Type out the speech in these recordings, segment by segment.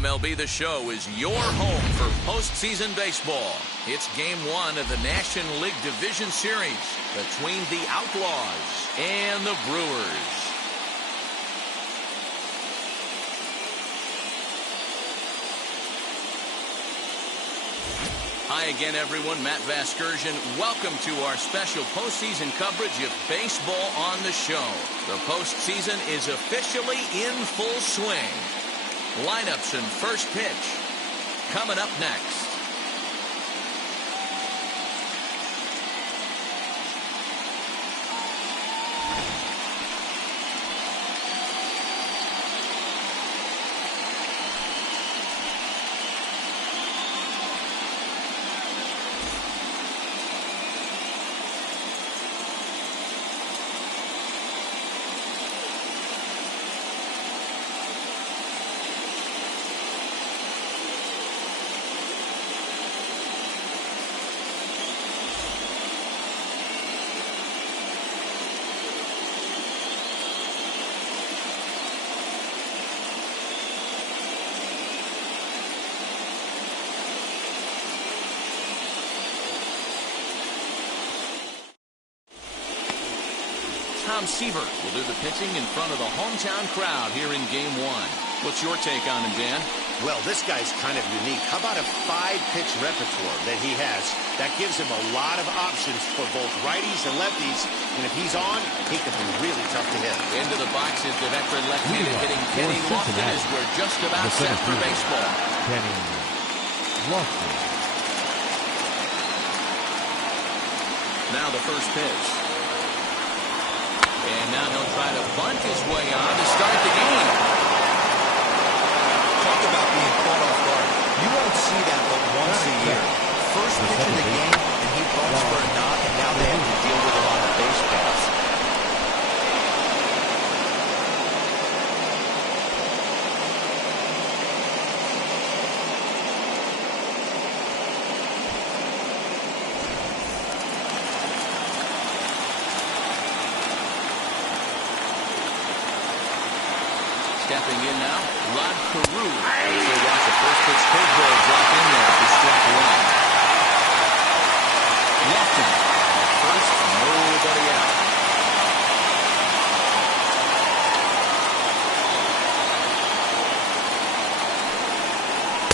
MLB The Show is your home for postseason baseball. It's Game 1 of the National League Division Series between the Outlaws and the Brewers. Hi again, everyone. Matt Vasgersian. Welcome to our special postseason coverage of baseball on the show. The postseason is officially in full swing. Lineups and first pitch coming up next. Tom Seaver will do the pitching in front of the hometown crowd here in Game 1. What's your take on him, Dan? Well, this guy's kind of unique. How about a 5-pitch repertoire that he has? That gives him a lot of options for both righties and lefties. And if he's on, he can be really tough to hit. Into the box is the veteran left-handed hitting Kenny Lofton as we're just about set for baseball. Kenny Lofton. Now the first pitch. And now he'll try to bunt his way on to start the game. Talk about being caught off guard. You won't see that but once a year. First pitch of the game, and he bunts for a knock, and now they have to deal with him on the base pass. Stepping in now, Rod Carew. So watch the first pitch curveball drop in there for strike one. Lofton, first, nobody out.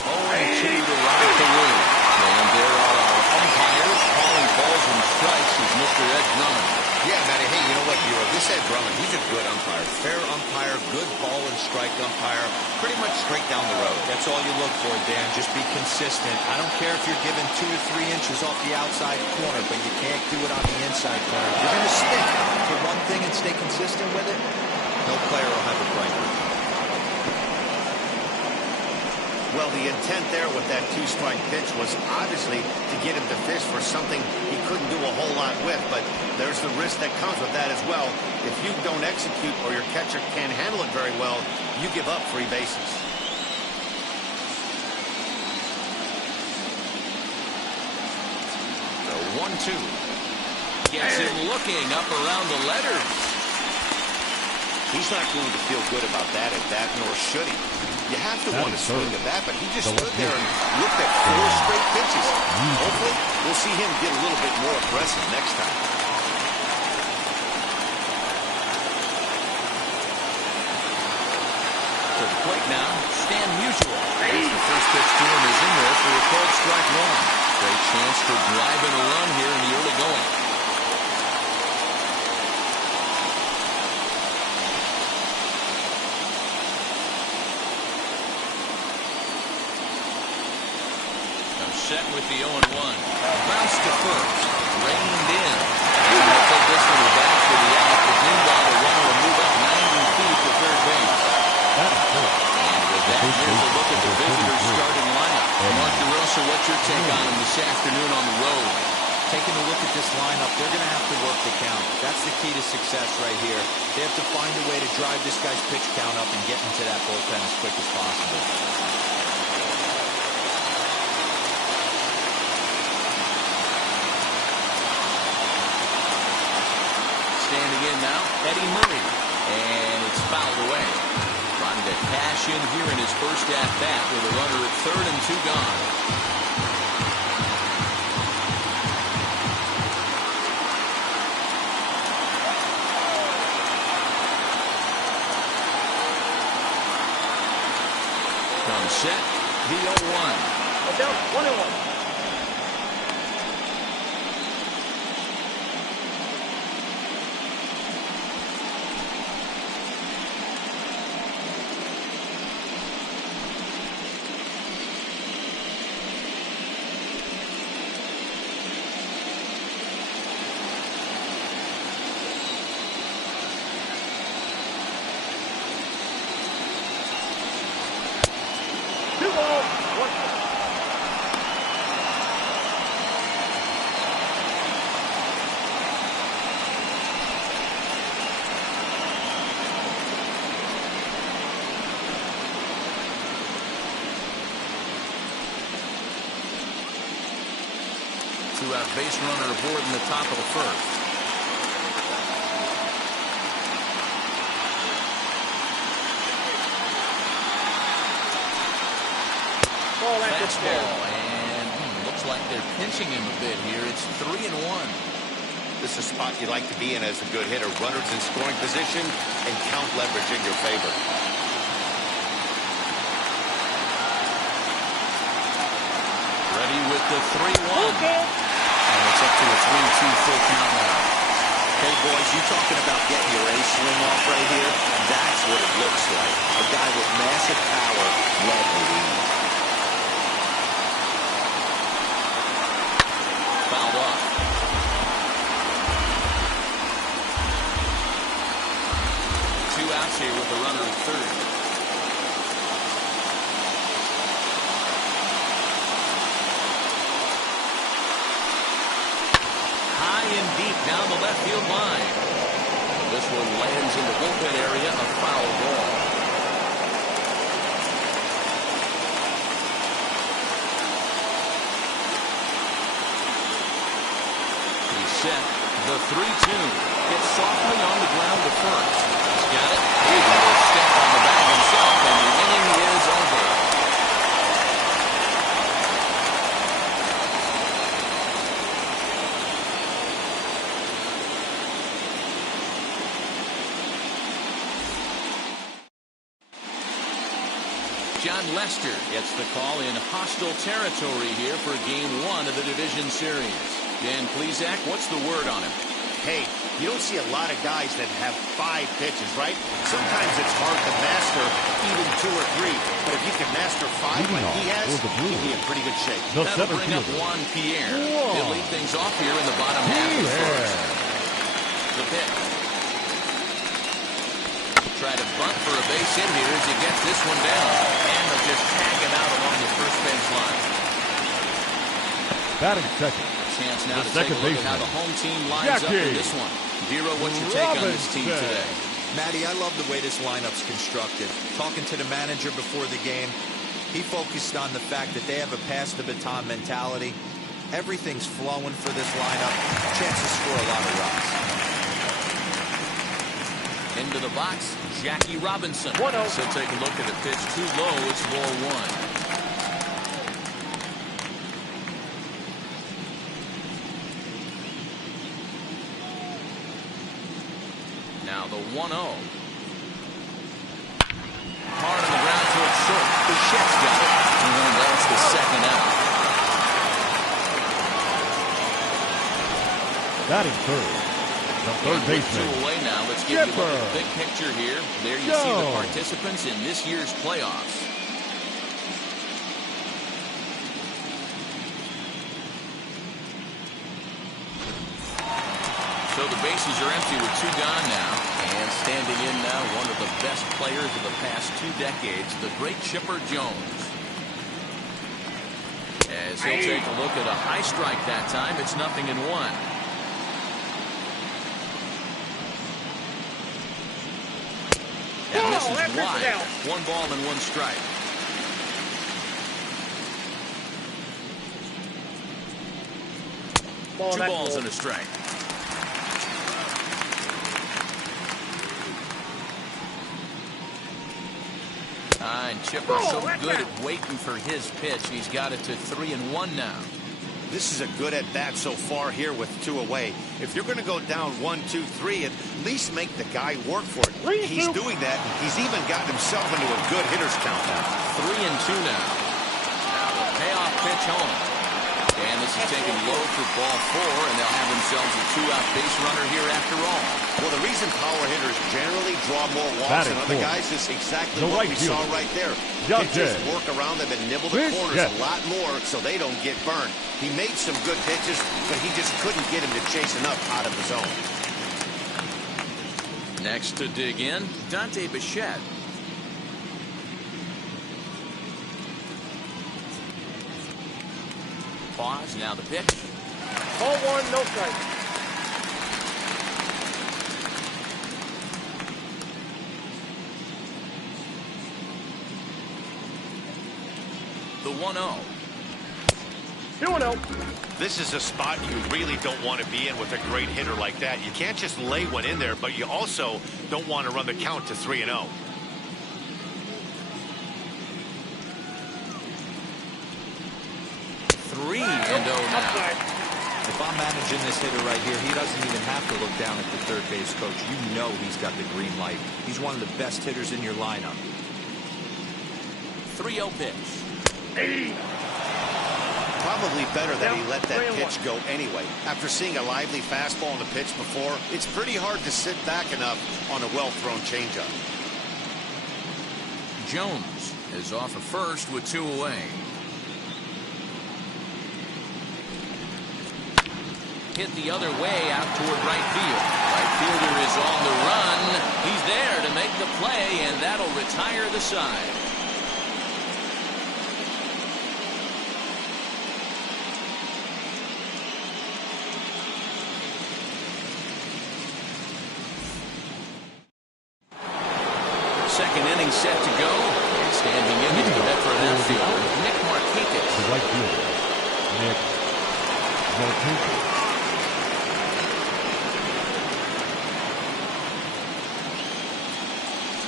0-2 to Rod Carew. And there are our umpires calling balls and strikes is Mr. Ed Drummond. Yeah, Matty, hey, you know what, Bureau? This Ed Drummond, he's a good umpire. Fair umpire, good ball and strike umpire. Pretty much straight down the road. That's all you look for, Dan. Just be consistent. I don't care if you're given 2 to 3 inches off the outside corner, but you can't do it on the inside corner. If you're going to stick to one thing and stay consistent with it, no player will have a bright one. Well, the intent there with that 2-strike pitch was obviously to get him to fish for something he couldn't do a whole lot with, but there's the risk that comes with that as well. If you don't execute or your catcher can't handle it very well, you give up 3 bases. The 1-2. Gets him looking up around the letters. He's not going to feel good about that at bat, nor should he. You have to want to swing the bat, but he just stood there and looked at 4 straight pitches. Hopefully, we'll see him get a little bit more aggressive next time. To the plate now, Stan Musial. The first pitch to him is in there for a called strike one. Great chance to drive in a run here in the early going. Set with the 0-1. Bounce to first. Reined in. And they'll take this one back for the out. The Greenball, the runner will move up 90 feet to third base. And with that, here's a look at the visitors' starting lineup. Mark DeRosa, what's your take on them this afternoon on the road? Taking a look at this lineup, they're going to have to work the count. That's the key to success right here. They have to find a way to drive this guy's pitch count up and get into that bullpen as quick as possible. Standing in now, Eddie Murray. And it's fouled away. Trying to cash in here in his first at-bat with a runner at third and 2 gone. Comes set, the 0-1. Down 1-1. Two-out base runner aboard in the top of the first. Fastball, and looks like they're pinching him a bit here. It's 3-1. This is a spot you like to be in as a good hitter. Runners in scoring position and count leverage in your favor. Ready with the 3-1. And it's up to a 3-2 full count now. Hey, boys, you talking about getting your ace swing off right here? That's what it looks like. A guy with massive power led the lead. Fouled off. Two outs here with the runner at third. High and deep down the left field line. This one lands in the bullpen area, a foul ball. Set. The 3-2 hits softly on the ground to first. He's got it. He will step on the bag himself, and the inning is over. John Lester gets the call in hostile territory here for Game 1 of the division series. Dan Plesac, what's the word on him? Hey, you don't see a lot of guys that have 5 pitches, right? Sometimes it's hard to master even 2 or 3. But if you can master 5 like he has, you'll be in pretty good shape. That'll bring up Juan Pierre. He'll lead things off here in the bottom half of the first. The pitch. Try to bunt for a base hit here as he gets this one down. And they'll just tag him out along the first base line. Batting second. Chance now to take a look at how the home team lines up in this one. Dero, what's your take on this team today? Matty, I love the way this lineup's constructed. Talking to the manager before the game, he focused on the fact that they have a pass-the-baton mentality. Everything's flowing for this lineup. Chance to score a lot of runs. Into the box, Jackie Robinson. So take a look at the pitch. Too low, it's ball 1. Now the 1-0. Hard on the ground towards short. Bichette's got it. And that's the second out. Batting third. The third baseman. 2 away now. Let's give you a look at the big picture here. There you see the participants in this year's playoffs. So the bases are empty with 2 gone now. And standing in now, one of the best players of the past 2 decades, the great Chipper Jones. As he'll take a look at a high strike that time, it's 0-1. And this is wide. 1 ball and 1 strike. 2 balls and a strike. And Chipper so good at waiting for his pitch. He's got it to 3-1 now. This is a good at-bat so far here with 2 away. If you're going to go down 1, 2, 3, at least make the guy work for it. He's doing that. He's even gotten himself into a good hitter's count now. 3-2 now. Now the payoff pitch home. And this is taken low for ball 4, and they'll have themselves a 2-out base runner here after all. Well, the reason power hitters generally draw more walks than other guys is exactly what we saw right there. Pitchers work around them and nibble the corners a lot more so they don't get burned. He made some good pitches, but he just couldn't get him to chase enough out of the zone. Next to dig in, Dante Bichette. Pause, now the pitch. Ball 1, no strike. The 1-0. 2-0. This is a spot you really don't want to be in with a great hitter like that. You can't just lay one in there, but you also don't want to run the count to 3-0. Now. If I'm managing this hitter right here, he doesn't even have to look down at the third base coach. You know he's got the green light. He's one of the best hitters in your lineup. 3-0 pitch. Probably better that he let that pitch go anyway. After seeing a lively fastball on the pitch before, it's pretty hard to sit back enough on a well-thrown changeup. Jones is off of first with 2 away. Hit the other way out toward right field. Right fielder is on the run. He's there to make the play, and that'll retire the side. Second inning set to go. And standing in is the veteran outfielder, Nick Markakis. The right fielder, Nick Markakis.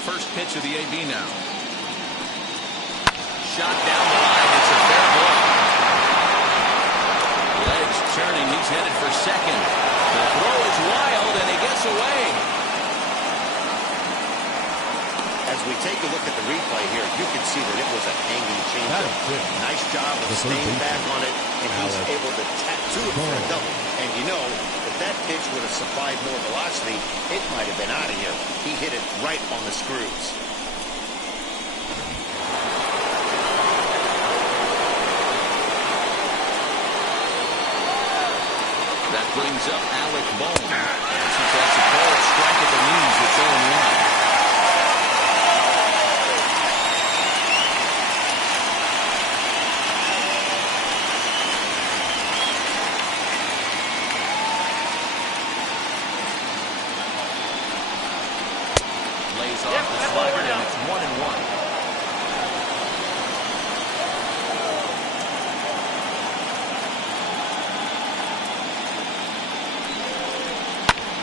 First pitch of the AB now. Shot down the line. It's a fair ball. Legs turning. He's headed for second. The throw is wild, and he gets away. As we take a look at the replay here, you can see that it was a hanging changeup. Nice job of staying back on it, and he's able to tattoo it for a double. And you know, if that pitch would have supplied more velocity, it might have been out of here. He hit it right on the screws. That brings up Alec Bohm. As he takes a cold strike at the knees, it's 0-1. Lays off the slider, and it's 1-1.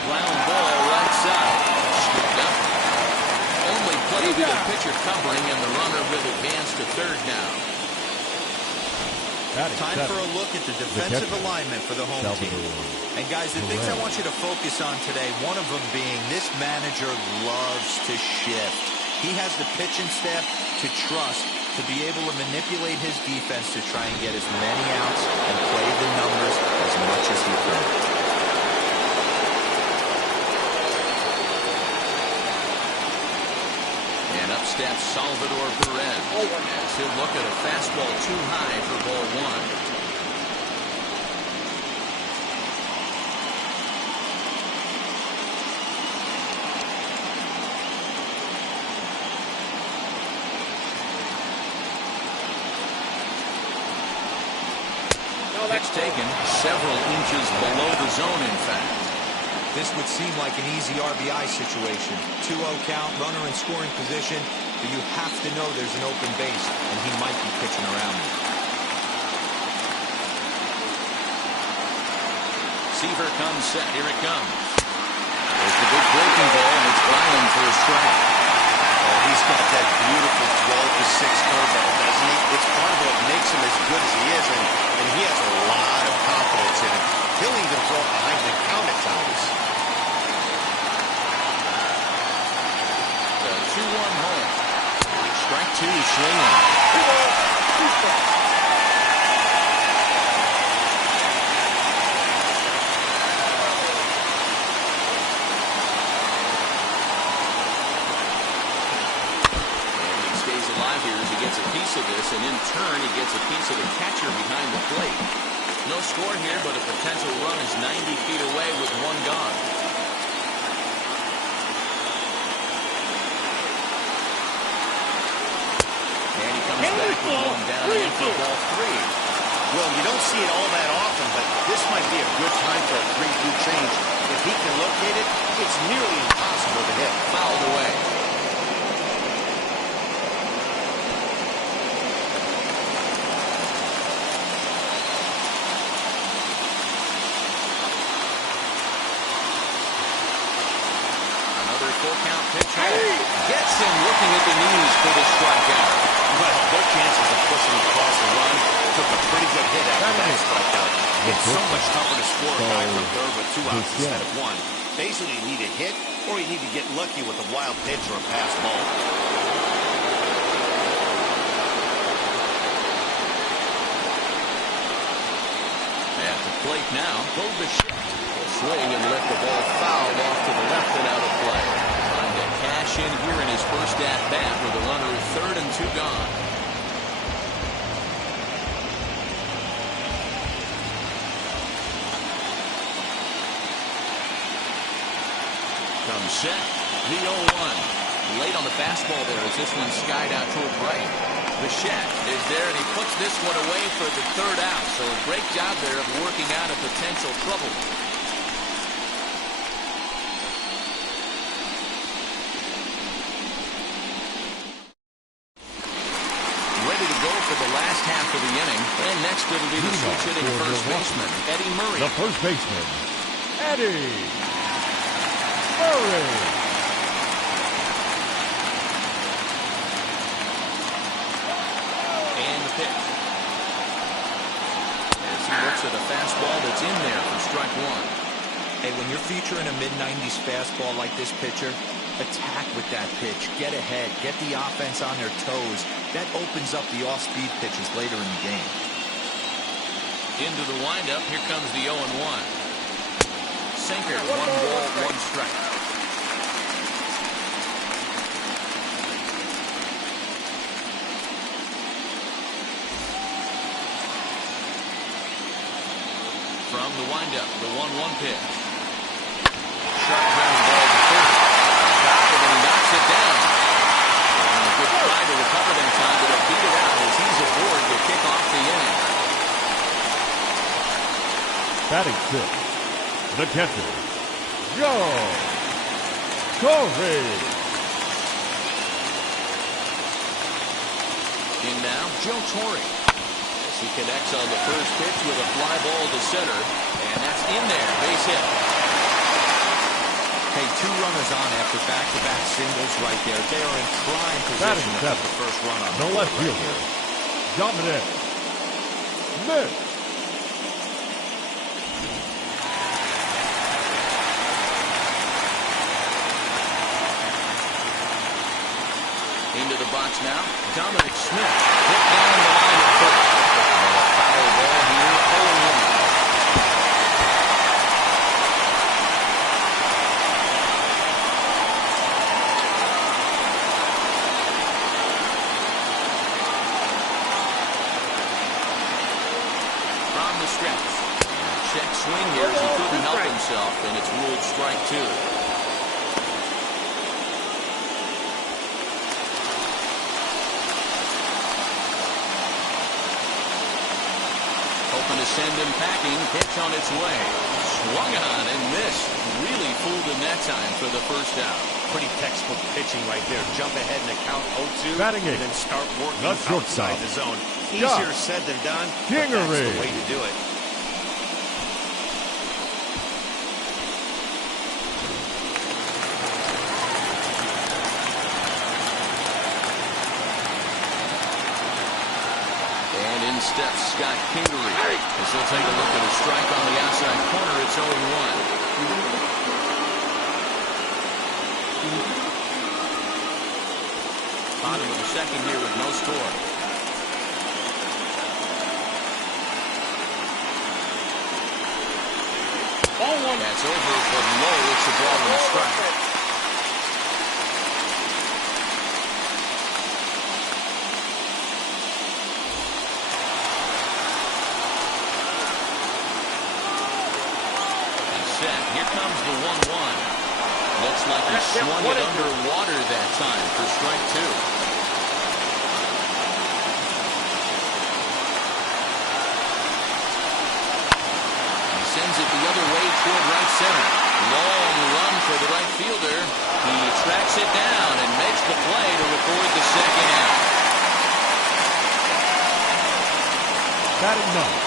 Ground ball right side. Scooped up. Only play to the pitcher covering, and the runner will advance to third now. Time for a look at the defensive alignment for the home team. And guys, the things I want you to focus on today, one of them being this manager loves to shift. He has the pitching staff to trust to be able to manipulate his defense to try and get as many outs and play the numbers as much as he can. And up steps Salvador Perez as he'll look at a fastball too high for ball 1. Pitch taken several inches below the zone, in fact. This would seem like an easy RBI situation. 2-0 count, runner in scoring position, but you have to know there's an open base, and he might be pitching around it. Seaver comes set. Here it comes. There's the big breaking ball, and it's Byron for a strike. Oh, he's got that beautiful 12 to curveball, doesn't he? It's part of what makes him as good as he is, and he has a lot of confidence in it. He'll even throw it behind the count at times. The 2-1 home. Strike two, swinging. 2 strikes. Gets a piece of this, and in turn he gets a piece of the catcher behind the plate. No score here, but a potential run is 90 feet away with one gone. And he comes back with one down in for ball 3. Well, you don't see it all that often, but this might be a good time for a 3-2 change. If he can locate it, it's nearly impossible to hit. Fouled away. Full-count pitch home. Gets him looking at the knees for the strikeout. Well, their chances of pushing across the run took a pretty good hit after that strikeout. It's so much tougher to score a guy from third with 2 outs instead of 1. Basically, you need a hit, or you need to get lucky with a wild pitch or a pass ball. At the plate now, Bichette will swing and lift the ball fouled off to the left and out of play. Trying to cash in here in his first at-bat with a runner at third and 2 gone. Comes set, the 0-1. Late on the fastball there as this one skied out toward right. Bichette is there, and he puts this one away for the third out. So a great job there of working out a potential trouble. Ready to go for the last half of the inning. And next it'll be the switch-hitting first baseman, Eddie Murray. The first baseman, Eddie Murray. He looks at a fastball that's in there for strike 1. Hey, when you're featuring a mid-90s fastball like this pitcher, attack with that pitch. Get ahead. Get the offense on their toes. That opens up the off-speed pitches later in the game. Into the windup. Here comes the 0-1. Sinker. 1 ball, 1 strike. From the windup, the 1-1 pitch. Sharp ground ball to third. Got it, and he knocks it down. And a good try to recover that time, but he'll beat it out as he's aboard to kick off the inning. Batting 6, the catcher, Joe Torre. In now, Joe Torre. He connects on the first pitch with a fly ball to center, and that's in there, base hit. Hey, 2 runners on after back-to-back singles right there. They are in prime position to put the first run on the left fielder, Dominic Smith. Into the box now, Dominic Smith hit down the line at first. And a foul ball here, 0-1. From the stretch. Check swing here as he couldn't help himself, and it's ruled strike 2. To send him packing, pitch on its way. Swung on and missed. Really fooled him that time for the first out. Pretty textbook pitching right there. Jump ahead in the count 0-2, Batting 8. and then start working The shortstop. outside the zone. Easier said than done, but that's the way to do it. Kingery. As he'll take a look at a strike on the outside corner, it's 0-1. Bottom of the second here with no score. Ball one. That's over, but low. It's a ball and a strike. Here comes the 1-1. Looks like he swung it underwater that time for strike two. He sends it the other way toward right center. Long run for the right fielder. He tracks it down and makes the play to record the second out. Batting ninth,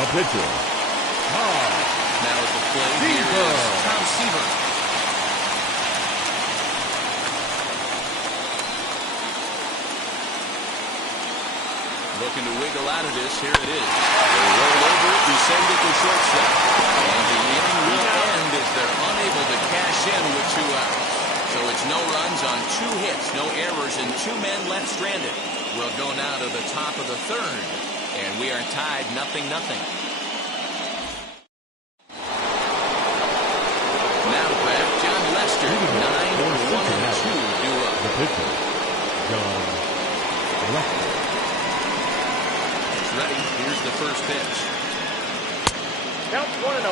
the pitcher, Now at the plate here is Tom Seaver. Looking to wiggle out of this. Here it is. They roll over it and send it to shortstop. And the inning will end as they're unable to cash in with 2 outs. So it's no runs on 2 hits, no errors, and 2 men left stranded. We'll go now to the top of the third. And we are tied 0-0. John 9-1-2 due up. the pitcher, John Lester. It's ready. Here's the first pitch. Count 1-0.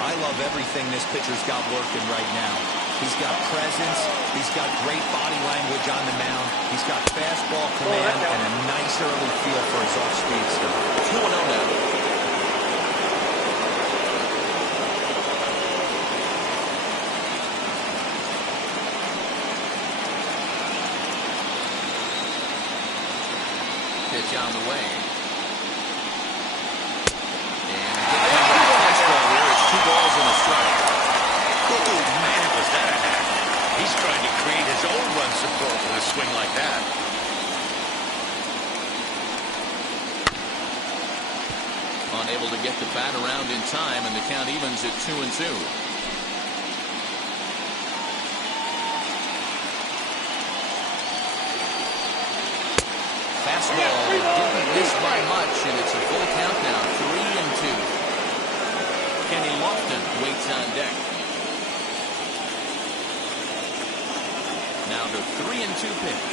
I love everything this pitcher's got working right now. He's got presence. He's got great body language on the mound. He's got fastball command and a nice early feel for his off-speed stuff. 2-0 now. Pitch on the way. And a good fastball there. It's 2 balls and a strike. Oh, man, was that a hack. He's trying to create his own run support with a swing like that. Unable to get the bat around in time, and the count evens at 2-2. Fastball didn't miss by much, and it's a full count now, 3-2. Kenny Lofton waits on deck. Now the 3-2 pitch.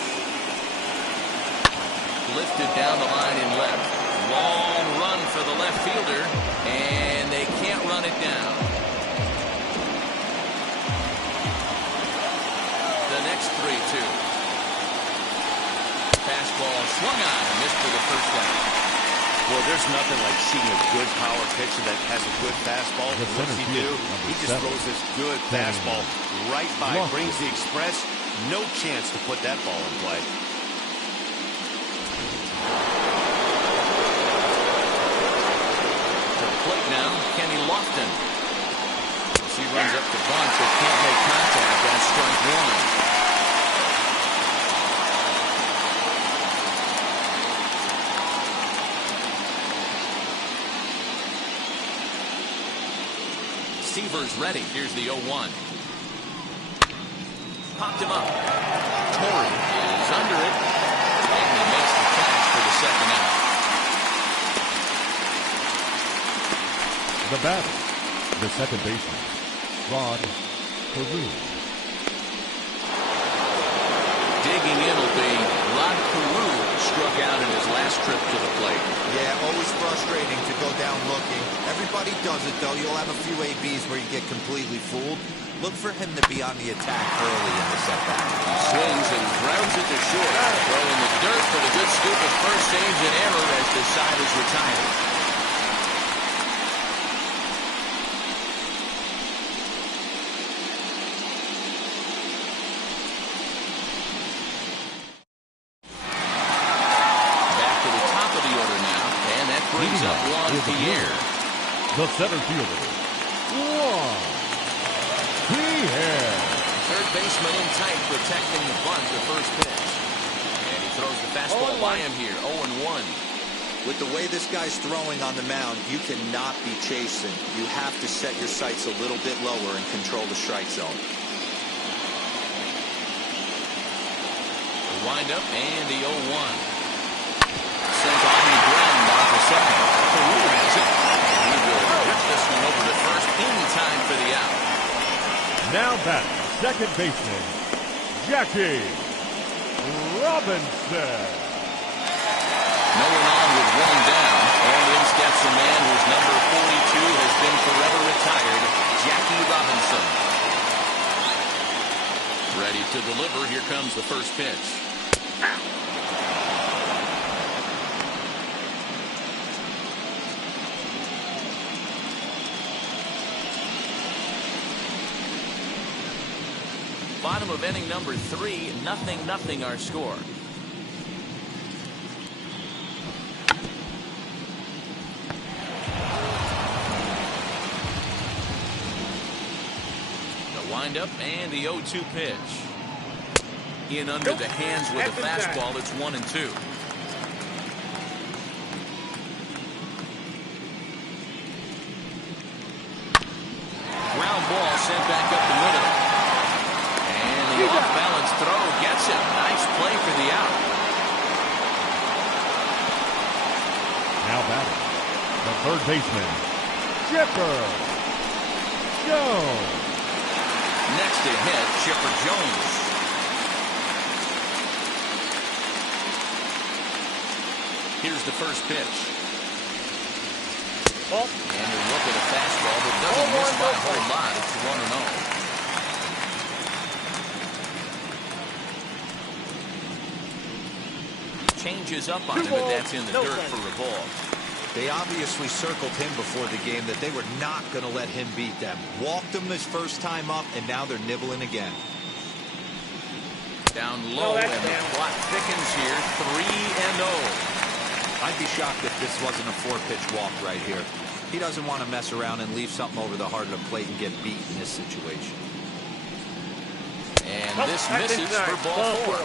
Lifted down the line in left. Long run for the left fielder, and they can't run it down. The next 3-2. Fastball swung on and missed for the first down. Well, there's nothing like seeing a good power pitcher that has a good fastball. The What's he do? He just throws this good fastball right by, brings the express. No chance to put that ball in play. To the plate now, Kenny Lofton. As he runs up to bunt, but can't make contact. That's strike one. Seaver's ready. Here's the 0-1. Popped him up. Torrey is under it. And he makes the catch for the second out. The batter, the second baseman, Rod Carew. Digging in will be Rod Carew. Struck out in his last trip to the plate. Yeah, always frustrating to go down looking. Everybody does it, though. You'll have a few ABs where you get completely fooled. Look for him to be on the attack early in the setback. He swings and grounds it to short. Throw in the dirt for the good scoop of first saves and error as the side is retired. Brings up Juan Pierre. The center fielder, Juan Pierre. Third baseman in tight, protecting the bunt, the first pitch. And he throws the fastball by him here, 0-1. With the way this guy's throwing on the mound, you cannot be chasing. You have to set your sights a little bit lower and control the strike zone. The windup and the 0-1. Sent on the ground by the second. Career has it. He will rip this one over to first in time for the out. Now back, second baseman, Jackie Robinson. No one on with one down, and in steps a man whose number 42 has been forever retired, Jackie Robinson. Ready to deliver. Here comes the first pitch. Bottom of inning number 3, 0-0 our score. Windup and the 0-2 pitch. In under the hands with a fastball. It's 1-2. Ground ball sent back up the middle. And the off-balance throw gets him. Nice play for the out. Now batting, the third baseman, Chipper Jones. Next to hit, Chipper Jones. Here's the first pitch. Ball. And a look at a fastball that doesn't miss by a whole lot. It's 1-0. Changes up on him, but that's in the dirt for a ball. They obviously circled him before the game that they were not going to let him beat them. Walked him his first time up, and now they're nibbling again. Down low, and the clock thickens here. 3-0. I'd be shocked if this wasn't a 4-pitch walk right here. He doesn't want to mess around and leave something over the heart of the plate and get beat in this situation. And this misses for ball 4.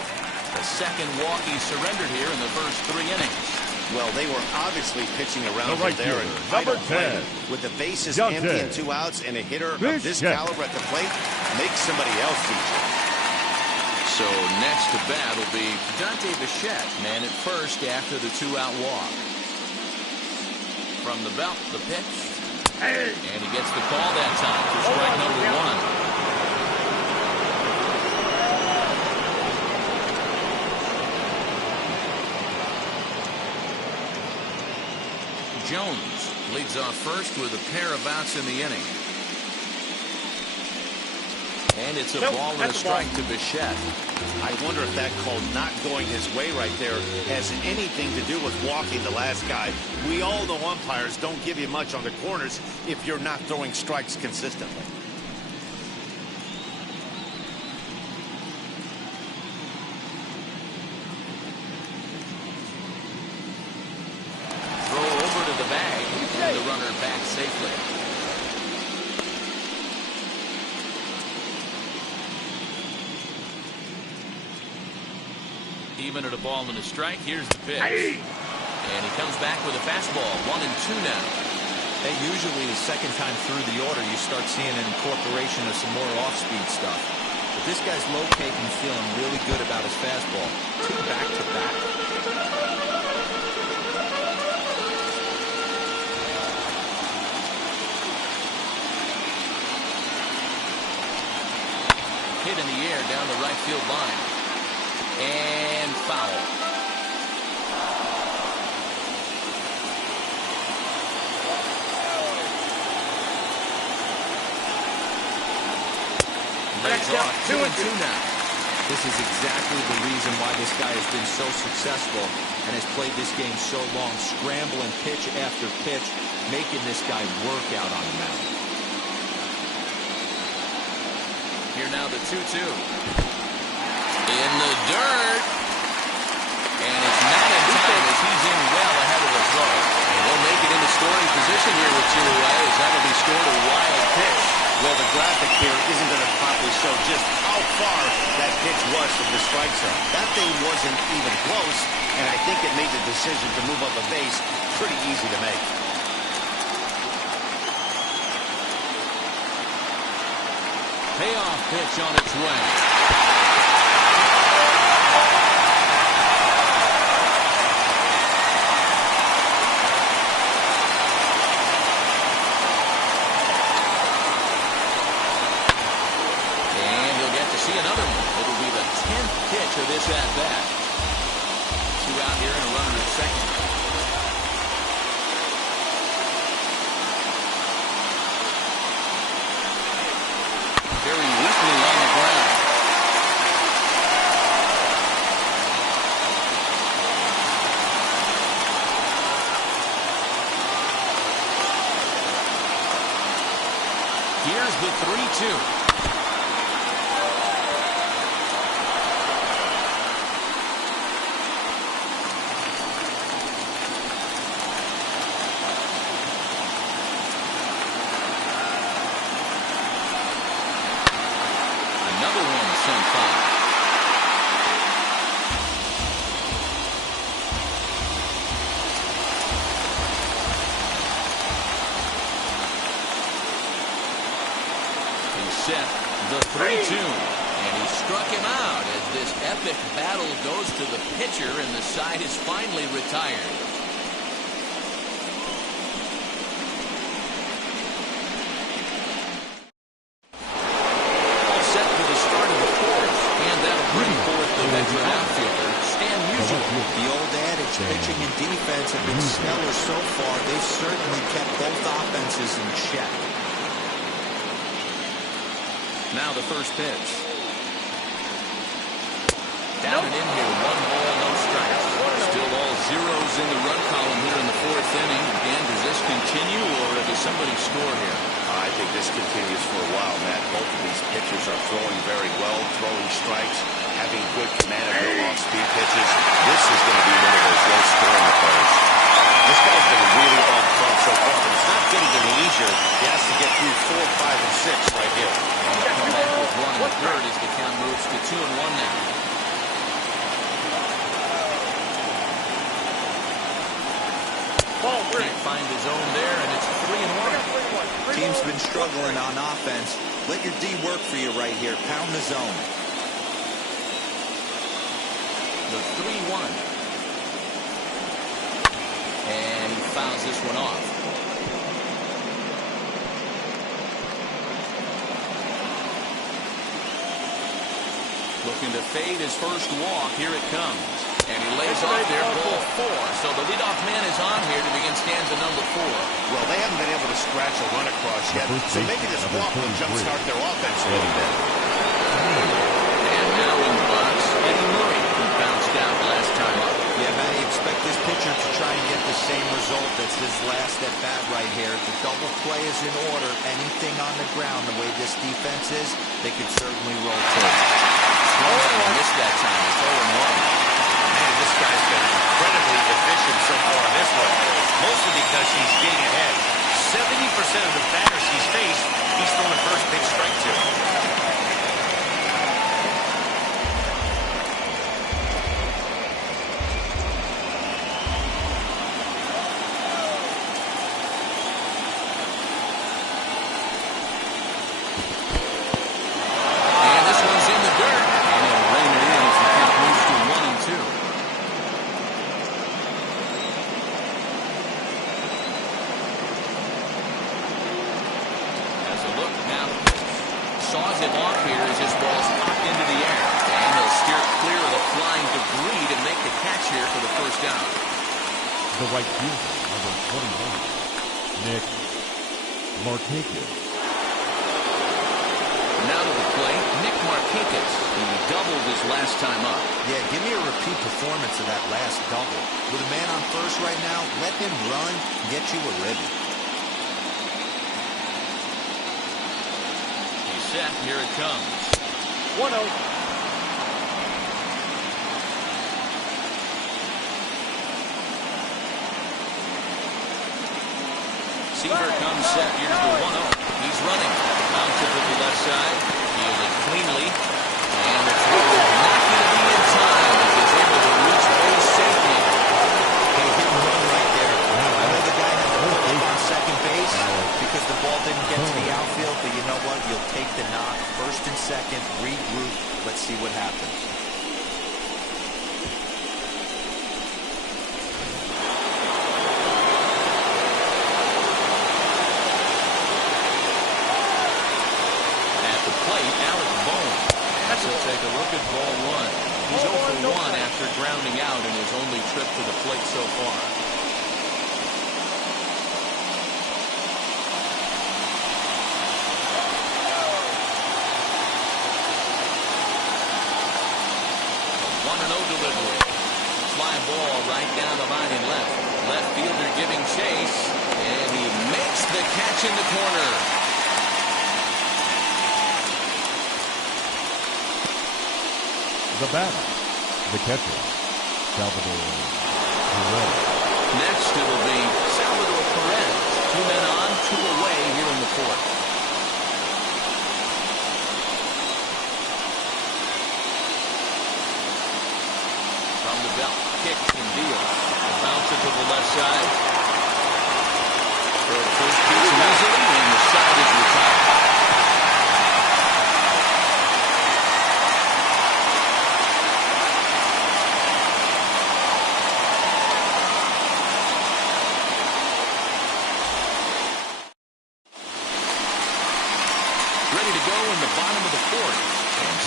The second walk he surrendered here in the first 3 innings. Well, they were obviously pitching around right there. fielder, And I number don't blame 10, them. With the bases Johnson. empty and 2 outs and a hitter of this Bichette. caliber at the plate, make somebody else beat you. So next to bat will be Dante Bichette, man at first after the 2-out walk. From the belt, the pitch. And he gets the call that time for strike number 1. Jones leads off first with a pair of outs in the inning. And it's a ball and a strike to Bichette. I wonder if that call not going his way right there has anything to do with walking the last guy. We all know umpires don't give you much on the corners if you're not throwing strikes consistently. The runner back safely. Even at a ball and a strike, here's the pitch. And he comes back with a fastball. 1-2 now. Hey, usually the second time through the order, you start seeing an incorporation of some more off-speed stuff. But this guy's locating, feeling really good about his fastball. 2 back-to-back. Hit in the air down the right field line. And foul. Lays off 2-2 now. This is exactly the reason why this guy has been so successful and has played this game so long, scrambling pitch after pitch, making this guy work out on the mound. Here now the 2-2. In the dirt. And it's not in time as he's in well ahead of the throw. And he'll make it into scoring position here with 2 away as that'll be scored a wild pitch. Well, the graphic here isn't going to probably show just how far that pitch was from the strike zone. That thing wasn't even close, and I think it made the decision to move up a base pretty easy to make. Payoff pitch on its way. See another one. It'll be the 10th pitch of this at-bat. 2 out here and a runner at second. Very weakly on the ground. Here's the 3-2. Set the 3-2, and he struck him out as this epic battle goes to the pitcher, and the side is finally retired. All set for the start of the fourth, and that'll bring forth the veteran outfielder, Stan Musial. The old adage, pitching and defense have been stellar so far. They've certainly kept both offenses in check. Now the first pitch. Down and in here, 1 ball, no strikes. Still all zeros in the run column here in the fourth inning. Dan, does this continue, or does somebody score here? I think this continues for a while, Matt. Both of these pitchers are throwing very well, throwing strikes, having good command of their off-speed pitches. This is going to be one of those low-scoring affairs. This guy's been really on front so far, but it's not getting any easier. He has to get through 4, 5, and 6 right here. Come back with 1 1/3 as the count moves to 2-1 now. Can't find his own there, and it's 3-1. Team's been struggling on offense. Let your D work for you right here. Pound the zone. The 3-1. And he fouls this one off. Looking to fade his first walk. Here it comes. And he lays off there, ball 4. So the leadoff man is on here to begin stanza number 4. Well, they haven't been able to scratch a run across yet, so maybe this walk will jumpstart their offense a little bit. And now in the box, Eddie Murray, who bounced out last time up. Yeah, Matty, expect this pitcher to try and get the same result as his last at bat right here. The double play is in order. Anything on the ground, the way this defense is, they could certainly roll too. Missed that time. It's 0-1. Man, this guy's been incredibly efficient so far in this one, mostly because he's getting ahead. 70% of the batters he's faced, he's thrown a first pitch strike to. Saws it off here as this ball's popped into the air. And he'll steer it clear of the flying debris to make the catch here for the first down. The right fielder, number 21, Nick Markakis. Now to the plate, Nick Markakis. He doubled his last time up. Yeah, give me a repeat performance of that last double. With a man on first right now, let him run, get you a ribby. Set. Here it comes. 1-0. Seaver comes set. Here's the 1-0. He's running. Out to the left side. Fielded second, regroup. Let's see what happens. He'll take a look at ball one. He's 0 for 1 after grounding out in his only trip to the plate so far. A 1-0 delivery. Fly ball right down the line and left. Left fielder giving chase, and he makes the catch in the corner. The batter, the catcher, Salvador Perez. Next it'll be Salvador Perez. 2 men on, 2 away here in the fourth. From the belt, kicks and deals. A bouncer to the left side. Throw first pitch easily, and the side is retired.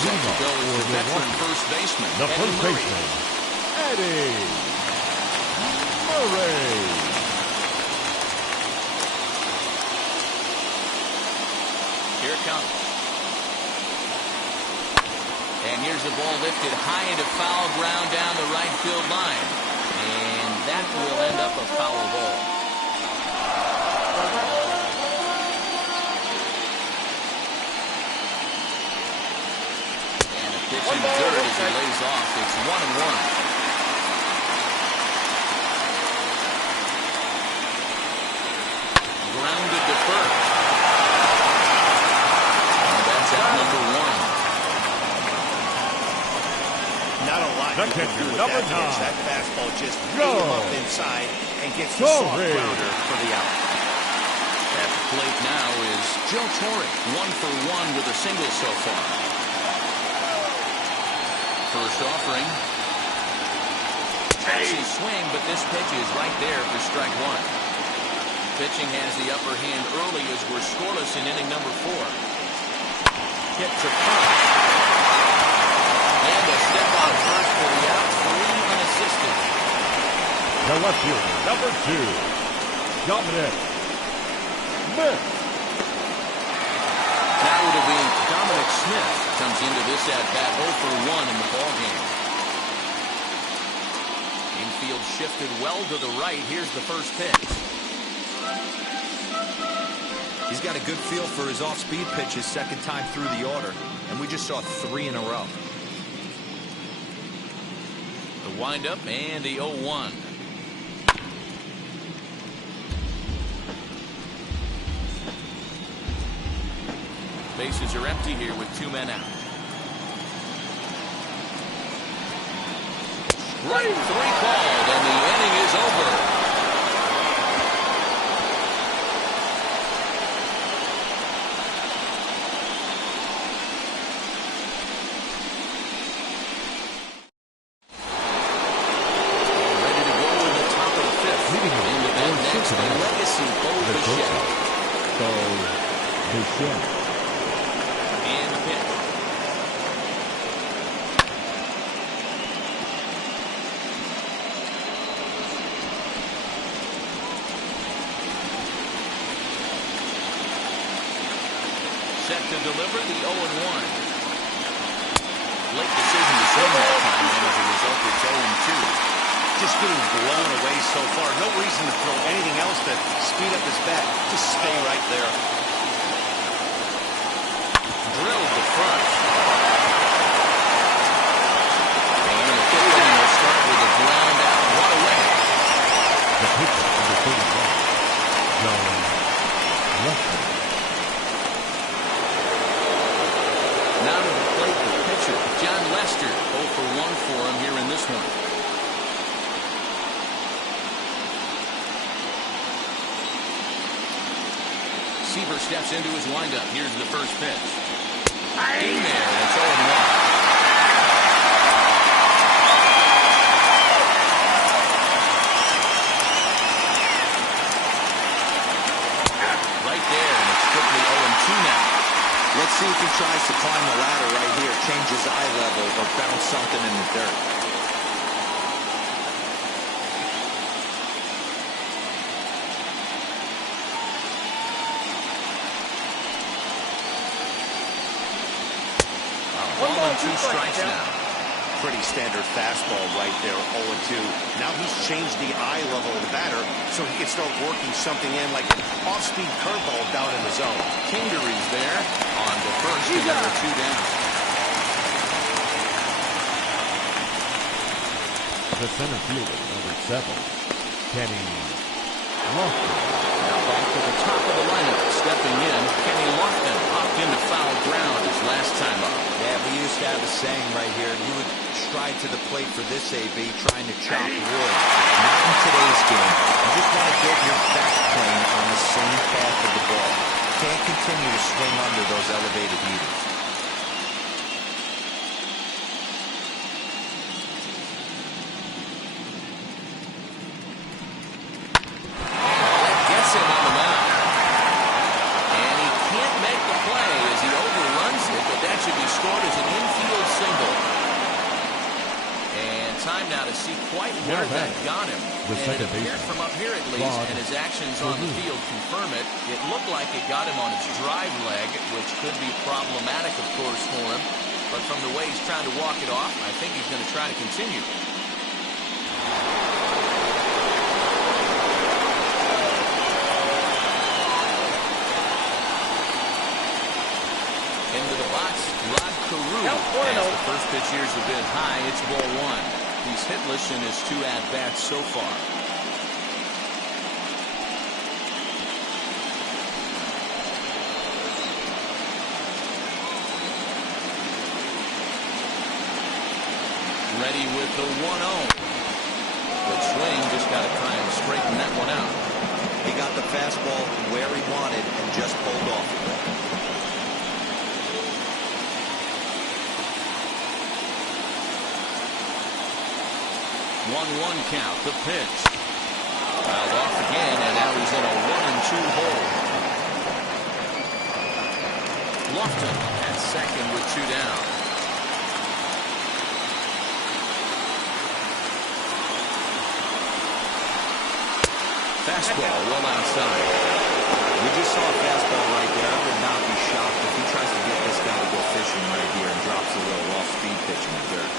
Set to go is the veteran first baseman, the first baseman, Eddie Murray. Here it comes. And here's the ball lifted high into foul ground down the right field line. And that will end up a foul ball. Pitch in third as he lays off. It's 1-1. Grounded to first. And that's out number 1. Not a lot you can do with that pitch. That fastball just ate him up inside and gets the soft grounder for the out. At the plate now is Joe Torre. 1 for 1 with a single so far. First offering. Passing swing, but this pitch is right there for strike 1. Pitching has the upper hand early as we're scoreless in inning number 4. Hit to first. And a step on first for the out. 3 unassisted. The left fielder, number 2, Dominic Smith. Now it'll be Dominic Smith comes into this at-bat 0 for 1 in the ballgame. Infield shifted well to the right. Here's the first pitch. He's got a good feel for his off-speed pitches second time through the order, and we just saw 3 in a row. The windup and the 0-1. Bases are empty here with 2 men out. Strike 3 called, and the inning is over. Ready to go in the top of the 5th. Into that next legacy, Bo Bichette. And the pitch. Set to deliver the 0-1. Late decision to swing that time, and as a result, it's 0-2. Just getting blown away so far. No reason to throw anything else to speed up his bat. Just stay right there. Drilled to first. And the fifth inning will start with a ground out. 1 away. The pitcher, number 35, John Lester. Now to the plate, the pitcher, John Lester. 0 for 1 for him here in this one. Seaver steps into his windup. Here's the first pitch. In there, and it's 0-1. Right there, and it's strictly 0-2 now. Let's see if he tries to climb the ladder right here, change his eye level, or bounce something in the dirt. One ball, 2 strikes strikes now. Pretty standard fastball right there, 0-2. Now he's changed the eye level of the batter so he can start working something in like an off-speed curveball down in the zone. Kingery's there on the first, and there are 2 down. The center fielder, number 7, Kenny Lofton. Now back to the top of the lineup. Stepping in, Kenny Lofton popped into foul ground his last time up. Yeah, we used to have a saying right here. You would stride to the plate for this AB, trying to chop wood. Not in today's game. You just want to get your back plane on the same path of the ball. Can't continue to swing under those elevated heaters. Gets him on the mound. And he can't make the play as he overruns it, but that should be scored as an infield single. And time now to see quite where that got him. The And it second appeared baseman, from up here at least, and his actions on the field confirm it. It looked like it got him on his drive leg, which could be problematic, of course, for him. But from the way he's trying to walk it off, I think he's going to try to continue. Into the box, Rod Carew. Count 1-0. As the first pitch here's a bit high, it's ball 1. He's hitless in his 2 at-bats so far. Ready with the 1-0. Good swing, just got to try and straighten that one out. He got the fastball where he wanted and just pulled off. 1-1 count, the pitch. Fouled off again, and now he's in a 1-2 hole. Lofton at second with 2 down. Fastball well outside. We just saw a fastball right there. I would not be shocked if he tries to get this guy to go fishing right here and drops a little off-speed pitch in the dirt.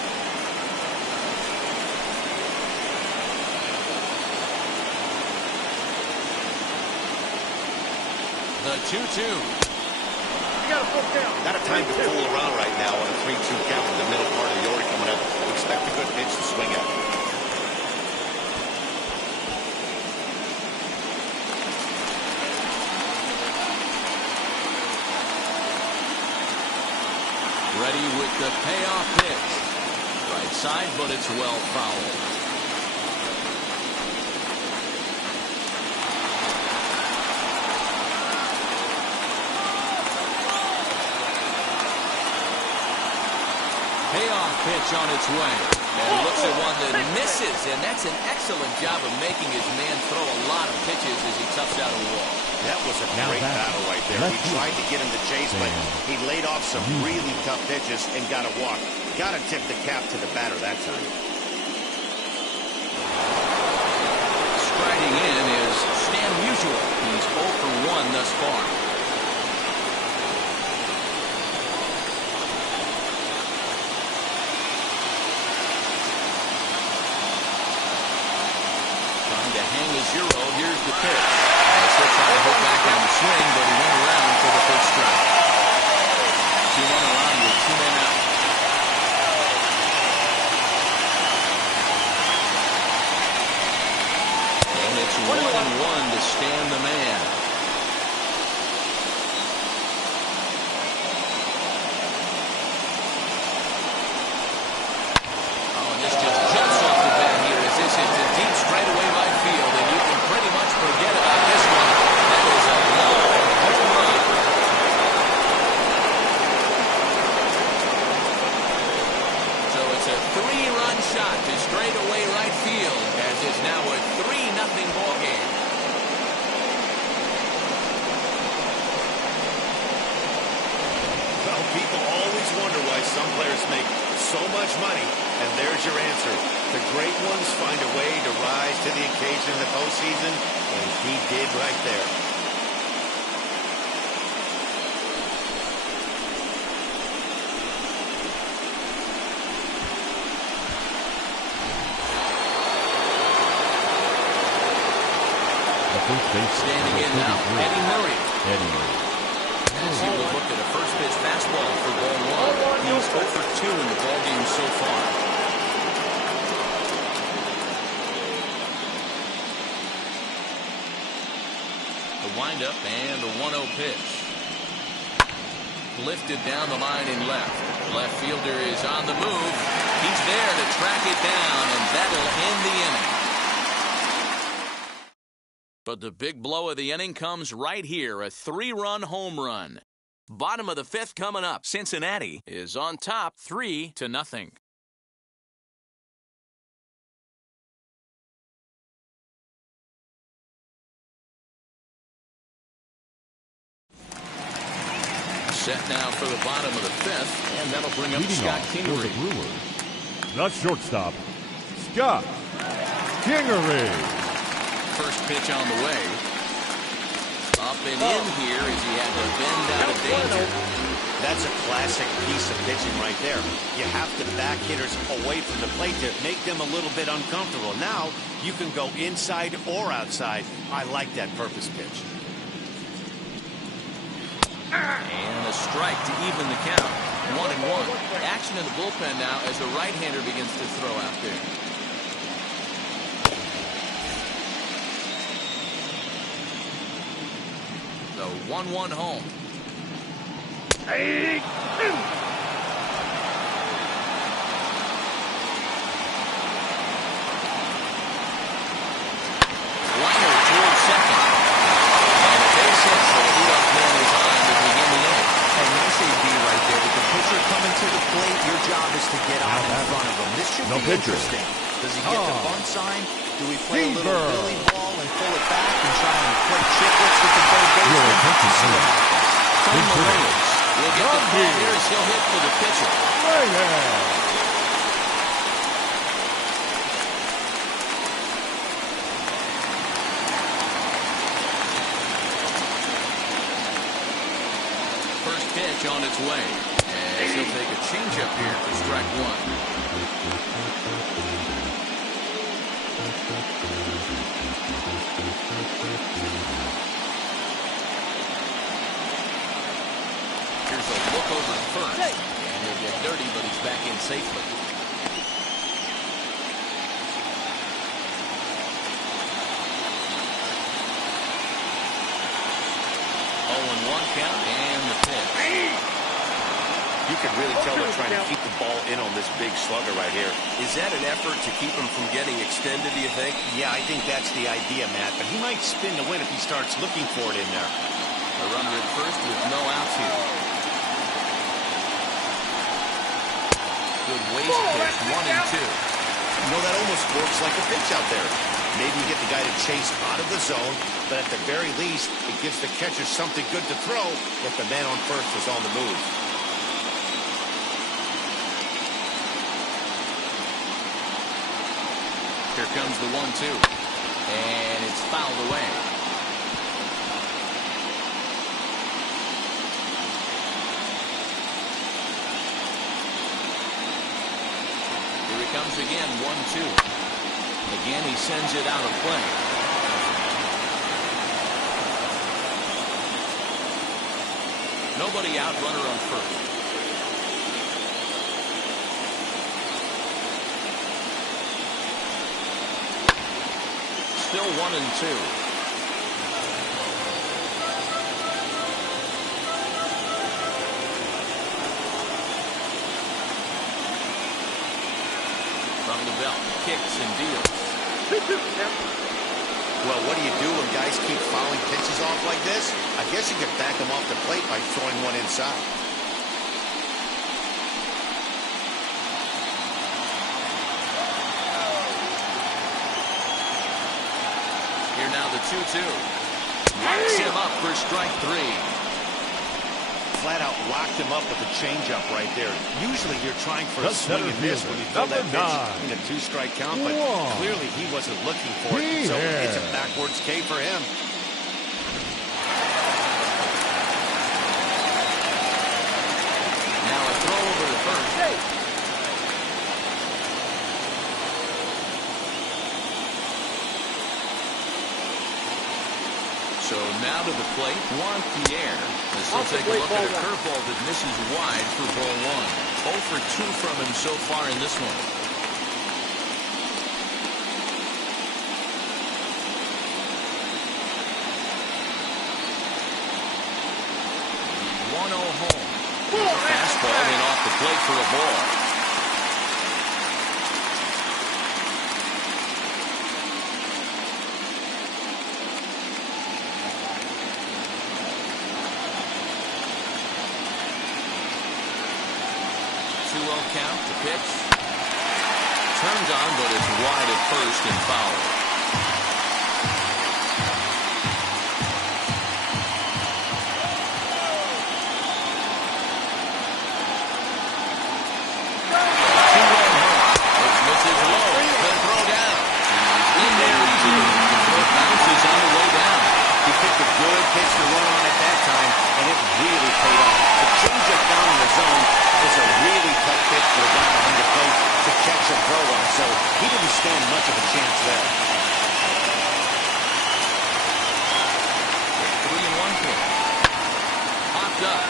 The 2-2. You got a full count. Not a time to fool around right now on a 3-2 count in the middle part of the order coming up. Expect a good pitch to swing at. Ready with the payoff pitch. Right side, but it's well fouled. Payoff pitch on its way. And looks at one that misses, and that's an excellent job of making his man throw a lot of pitches as he toughs out a wall. That was a great battle right there. He tried to get him to chase, but he laid off some really tough pitches and got a walk. Got to tip the cap to the batter that time. Striding in is Stan Musial. He's 0 for 1 thus far. Trying to hang a 0. Here's the pitch. He'll try to hook back on the swing, but he went around for the first strike. 2-1 around with 2 men out. And it's 1-1 to Stan the man. Oh, and this just jumps off the bat here as this hits a deep straightaway right field, and you can pretty much forget about this one. That is a long home run. straightaway right field, as it's now a 3-0 ball game. Well, people always wonder why some players make so much money, and there's your answer. The great ones find a way to rise to the occasion in the postseason, and he did right there. Standing in now, Eddie Murray. As he would look at a first pitch fastball for ball one. He's 0 for 2 in the ball game so far. The windup and the 1-0 pitch. Lifted down the line in left. Left fielder is on the move. He's there to track it down, and that'll end the inning. But the big blow of the inning comes right here, a 3-run home run. Bottom of the 5th coming up. Cincinnati is on top 3-0. Set now for the bottom of the 5th, and that'll bring up Scott Kingery. The shortstop, Scott Kingery. First pitch on the way. Up and in here as he had to bend out of danger. That's a classic piece of pitching right there. You have to back hitters away from the plate to make them a little bit uncomfortable. Now you can go inside or outside. I like that purpose pitch. And a strike to even the count. 1-1. Action in the bullpen now as the right-hander begins to throw out there. The 1-1 home. Liner towards second. And a base hit, so the leadoff man is on to begin the inning. And nice AB right there. With the pitcher coming to the plate, your job is to get out in front of him. This should be interesting. Does he get the bunt sign? Do we play a little Billy ball and pull it back and try and play chicklets with the third baseman? Tom Morales will get the call here as he'll hit for the pitcher. First pitch on its way. As he'll take a changeup here for strike one. Here's a look over at first. And he'll get dirty, but he's back in safely. One count and the pitch. You can really tell they're trying to keep the ball in on this big slugger right here. Is that an effort to keep him from getting extended, do you think? Yeah, I think that's the idea, Matt. But he might spin to win if he starts looking for it in there. A runner at first with no outs here. Good waste pitch, 1-2. You know, that almost works like a pitch out there. Maybe you get the guy to chase out of the zone, but at the very least, it gives the catcher something good to throw if the man on first is on the move. Here comes the 1-2. And it's fouled away. Here he comes again, 1-2. Again, he sends it out of play. Nobody out, runner on first. Still 1-2. From the belt, kicks and deals. Well, what do you do when guys keep fouling pitches off like this? I guess you could back them off the plate by throwing one inside. 2-2. Locks him up for strike 3. Flat out locked him up with a changeup right there. Usually you're trying for a The swing and miss when you throw that number pitch in a 2-strike count, but clearly he wasn't looking for it. So it's a backwards K for him. Now a throw over to first. So now to the plate, Juan Pierre. This will take a look at a curveball that misses wide for ball 1. 0 for 2 from him so far in this one. 1-0 home. Fastball in off the plate for a ball. Count to pitch. Turned on, but it's wide at first and foul. It misses low. The throw down. He's in there easily. The throw bounces on the way down. He picked a good pitch to run on at that time, and it really paid off. The changeup down in the zone is a really tough pitch for the guy behind the plate to catch a throw on, so he didn't stand much of a chance there. 3-1 pitch. Popped up.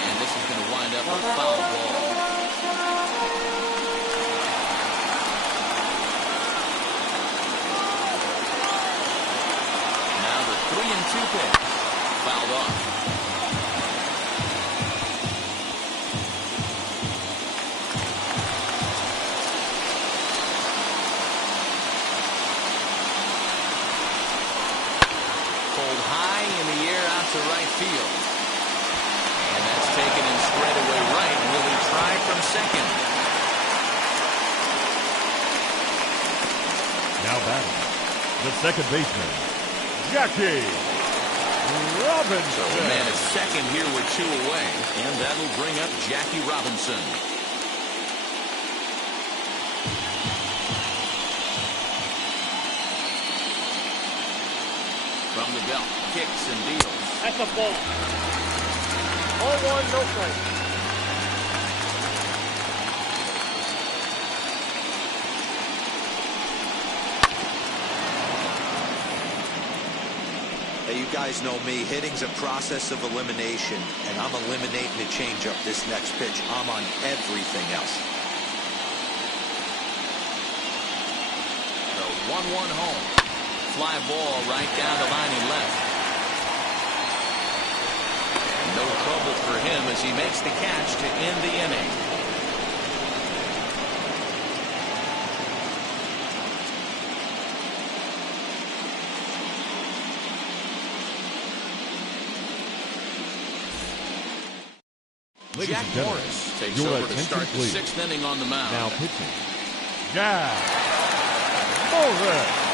And this is going to wind up a foul ball. Now the 3-2 pitch. Fouled off. To right field. And that's taken in straightaway right. Will he try from second? Now batting, the second baseman, Jackie Robinson. So the man is second here with 2 away. And that'll bring up Jackie Robinson. From the belt, kicks and deals. That's a ball. 0-1, no strike. Hey, you guys know me. Hitting's a process of elimination, and I'm eliminating the changeup this next pitch. I'm on everything else. The 1-1 home. Fly ball right down the line and left. No trouble for him as he makes the catch to end the inning. Jack Morris takes over to start the 6th inning on the mound. Now pitching, Jack Morris.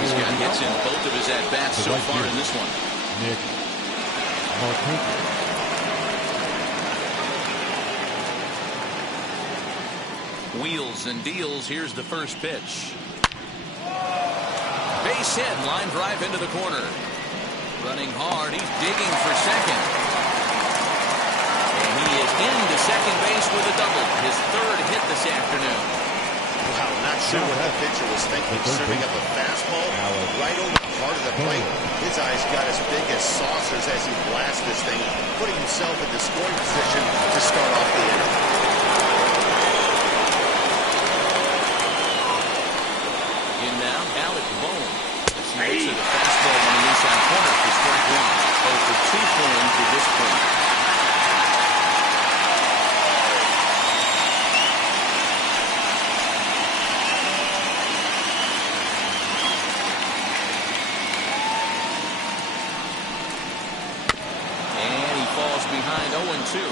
He's got hits in both of his at-bats so far in this one. Nick Martinez. Wheels and deals. Here's the first pitch. Base hit, line drive into the corner. Running hard, he's digging for second. And he is into second base with a double. His 3rd hit this afternoon. Wow, not sure what the pitcher was thinking, serving up a fastball right over the part of the plate. His eyes got as big as saucers as he blasts this thing, putting himself in the scoring position to start off the inning. In now, Alec Bohm. Makes it a fastball on the inside corner for strike 1. 0 for 2 for him to this point. Behind 0-2.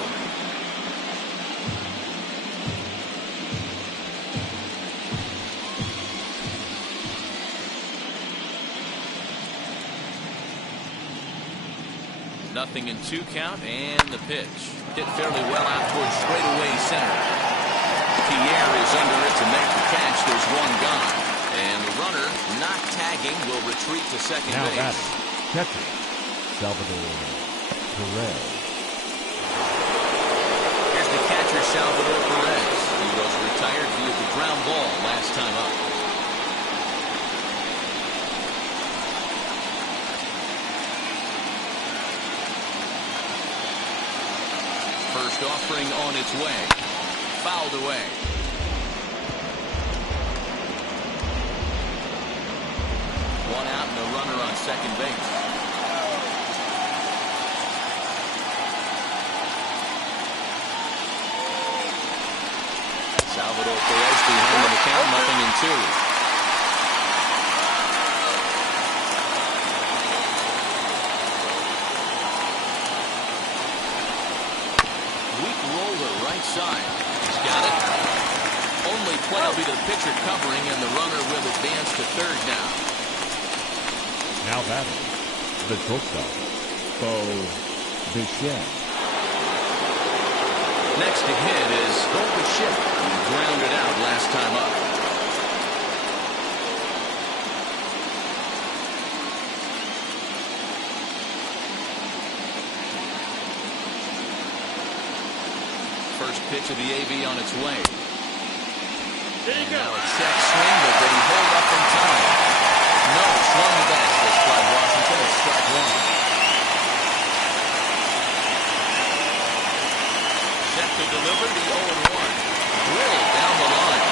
Nothing in 2 count, and the pitch hit fairly well out towards straightaway center. Pierre is under it to make the catch. There's one gone, and the runner not tagging will retreat to second Now base. batting, catcher, Salvador Perez. Here's the catcher, Salvador Perez. He was retired via the ground ball last time up. First offering on its way. Fouled away. One out and a runner on second base. Salvador Perez behind in the count, 0-2. Right side. He's got it. Only play will be the pitcher covering, and the runner will advance to third now. Now batting, the shortstop, Bo Bichette. Next to hit is Bo Bichette. He grounded out last time up. First pitch of the AB on its way. There you go. Now a check swing, but did he hold up in time? No, swung the bat. This Clyde Washington at strike one. Set to deliver the 0-1. Drilled down the line.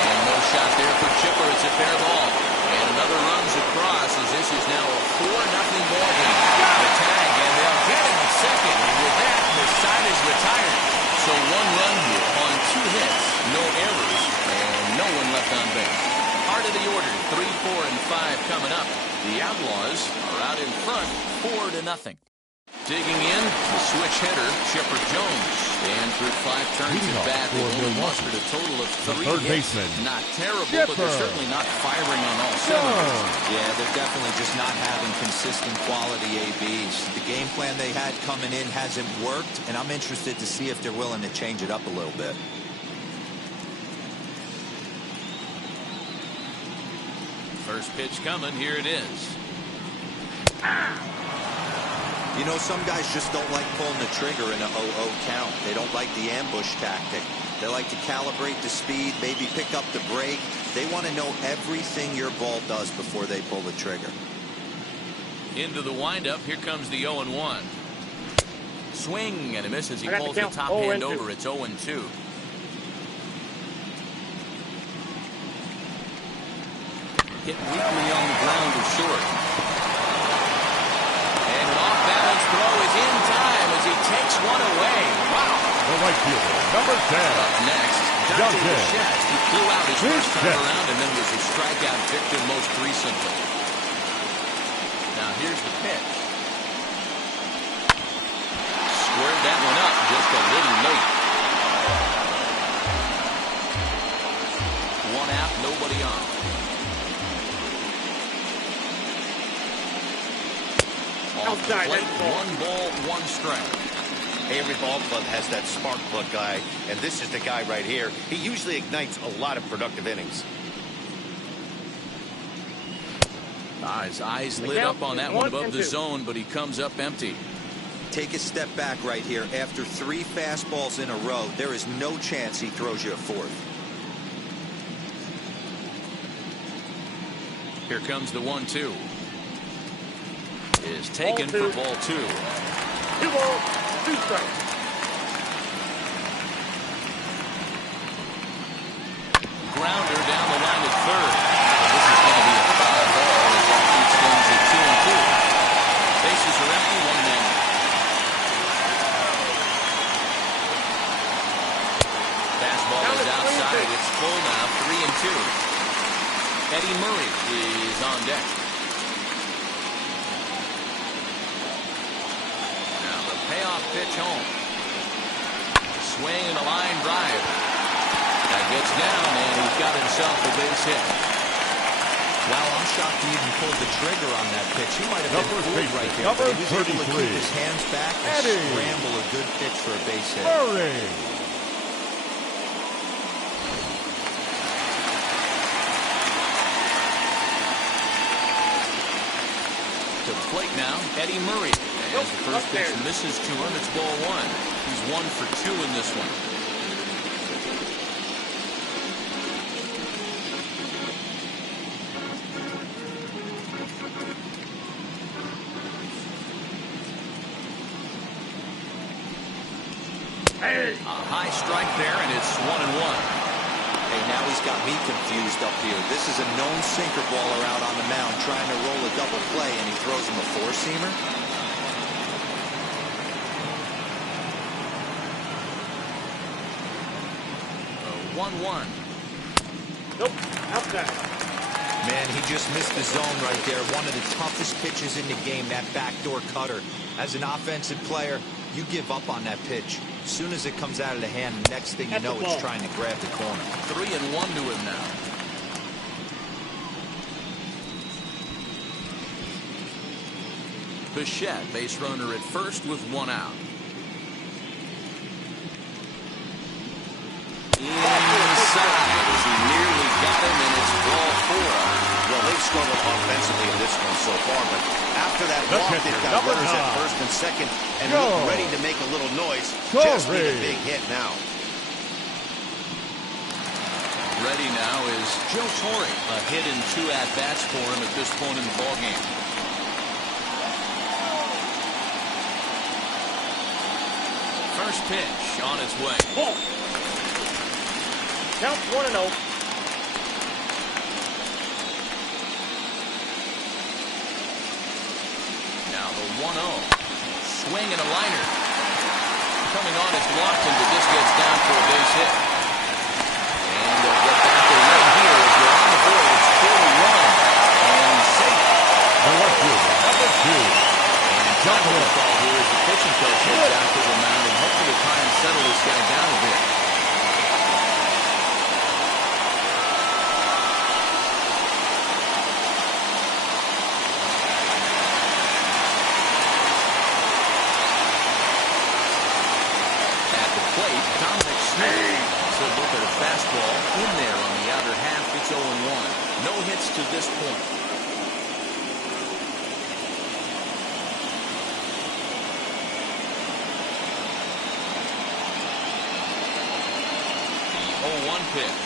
And no shot there for Chipper. It's a fair ball. And another runs across as this is now a 4-0 ball game. The tag, and they'll get him at second. And with that, the side is retired. So 1 run here on 2 hits, no errors, and no one left on base. Heart of the order, 3, 4, and 5 coming up. The Outlaws are out in front, 4-0. Digging in, the switch hitter, Chipper Jones. And through 5 turns at bat, they only mustered a total of 3 third hits. baseman, Not terrible, Chipper. but they're certainly not firing on all cylinders. Yeah, they're definitely just not having consistent quality ABs. The game plan they had coming in hasn't worked, and I'm interested to see if they're willing to change it up a little bit. First pitch coming, here it is. You know, some guys just don't like pulling the trigger in a 0-0 count. They don't like the ambush tactic. They like to calibrate the speed, maybe pick up the brake. They want to know everything your ball does before they pull the trigger. Into the windup, here comes the 0-1. Swing and a miss as he I got the pulls the count. top 0-2. hand over. It's 0-2. Hit weakly on the ground to short. And an off-balance throw is in time as he takes one away. Wow. The right fielder, number 10. Up next, Dante Dante Bichette. He flew out his first time Bichette. around and then was a strikeout victim most recently. Now here's the pitch. Squared that one up just a little late. 1 out, nobody on. Off the Outside, plate, that's ball. 1 ball, 1 strike. Every ball club has that spark plug guy, and this is the guy right here. He usually ignites a lot of productive innings. His eyes lit count up on is that one 1 above and the 2. zone, but he comes up empty. Take a step back right here. After 3 fastballs in a row, there is no chance he throws you a 4th. Here comes the 1-2. Is taken Ball 2. for ball 2. 2 balls, 2 strikes. Grounder down the line at third. This is going to be a foul ball as that keeps things at 2-2. Bases are empty, 1 man. Fastball is outside. It's full now, 3-2. Eddie Murray is on deck. Now the payoff pitch home. swing and a line drive. That gets down, and he's got himself a base hit. Wow, I'm shocked he even pulled the trigger on that pitch. He might have been fooled right there, but he was able to keep his hands back and scramble a good pitch for a base hit. To the plate now, Eddie Murray. As the first pitch misses to him, it's ball one. He's 1 for 2 in this one. A high strike there, and it's 1-1. Hey, now he's got me confused up here. This is a known sinker baller out on the mound trying to roll a double play, and he throws him a four-seamer. 1-1. Nope, outside. Man, he just missed the zone right there. One of the toughest pitches in the game, that backdoor cutter. As an offensive player, you give up on that pitch. As soon as it comes out of the hand, the next thing you know, it's trying to grab the corner. 3-1 to him now. Bichette, base runner at first with 1 out. Inside as he nearly got him, and it's ball 4. Well, they've struggled offensively in this one so far, but after that walk, they've got runners at first and second and look ready to make a little noise. Just need a big hit now. Ready now is Joe Torre. A hit and 2 at-bats for him at this point in the ballgame. First pitch on its way. Ball. Count 1-0. Now the 1-0. Swing and a liner. Coming on is Lofton, but this gets down for a base hit. And they'll get back the run here as we're on the board. It's 4-1. And safe. The left fielder, number 2. And John will call here as the pitching coach heads out to the mound and hopefully try and settle this guy down a bit. Look at a fastball in there on the outer half. It's 0-1. No hits to this point. The 0-1 pitch.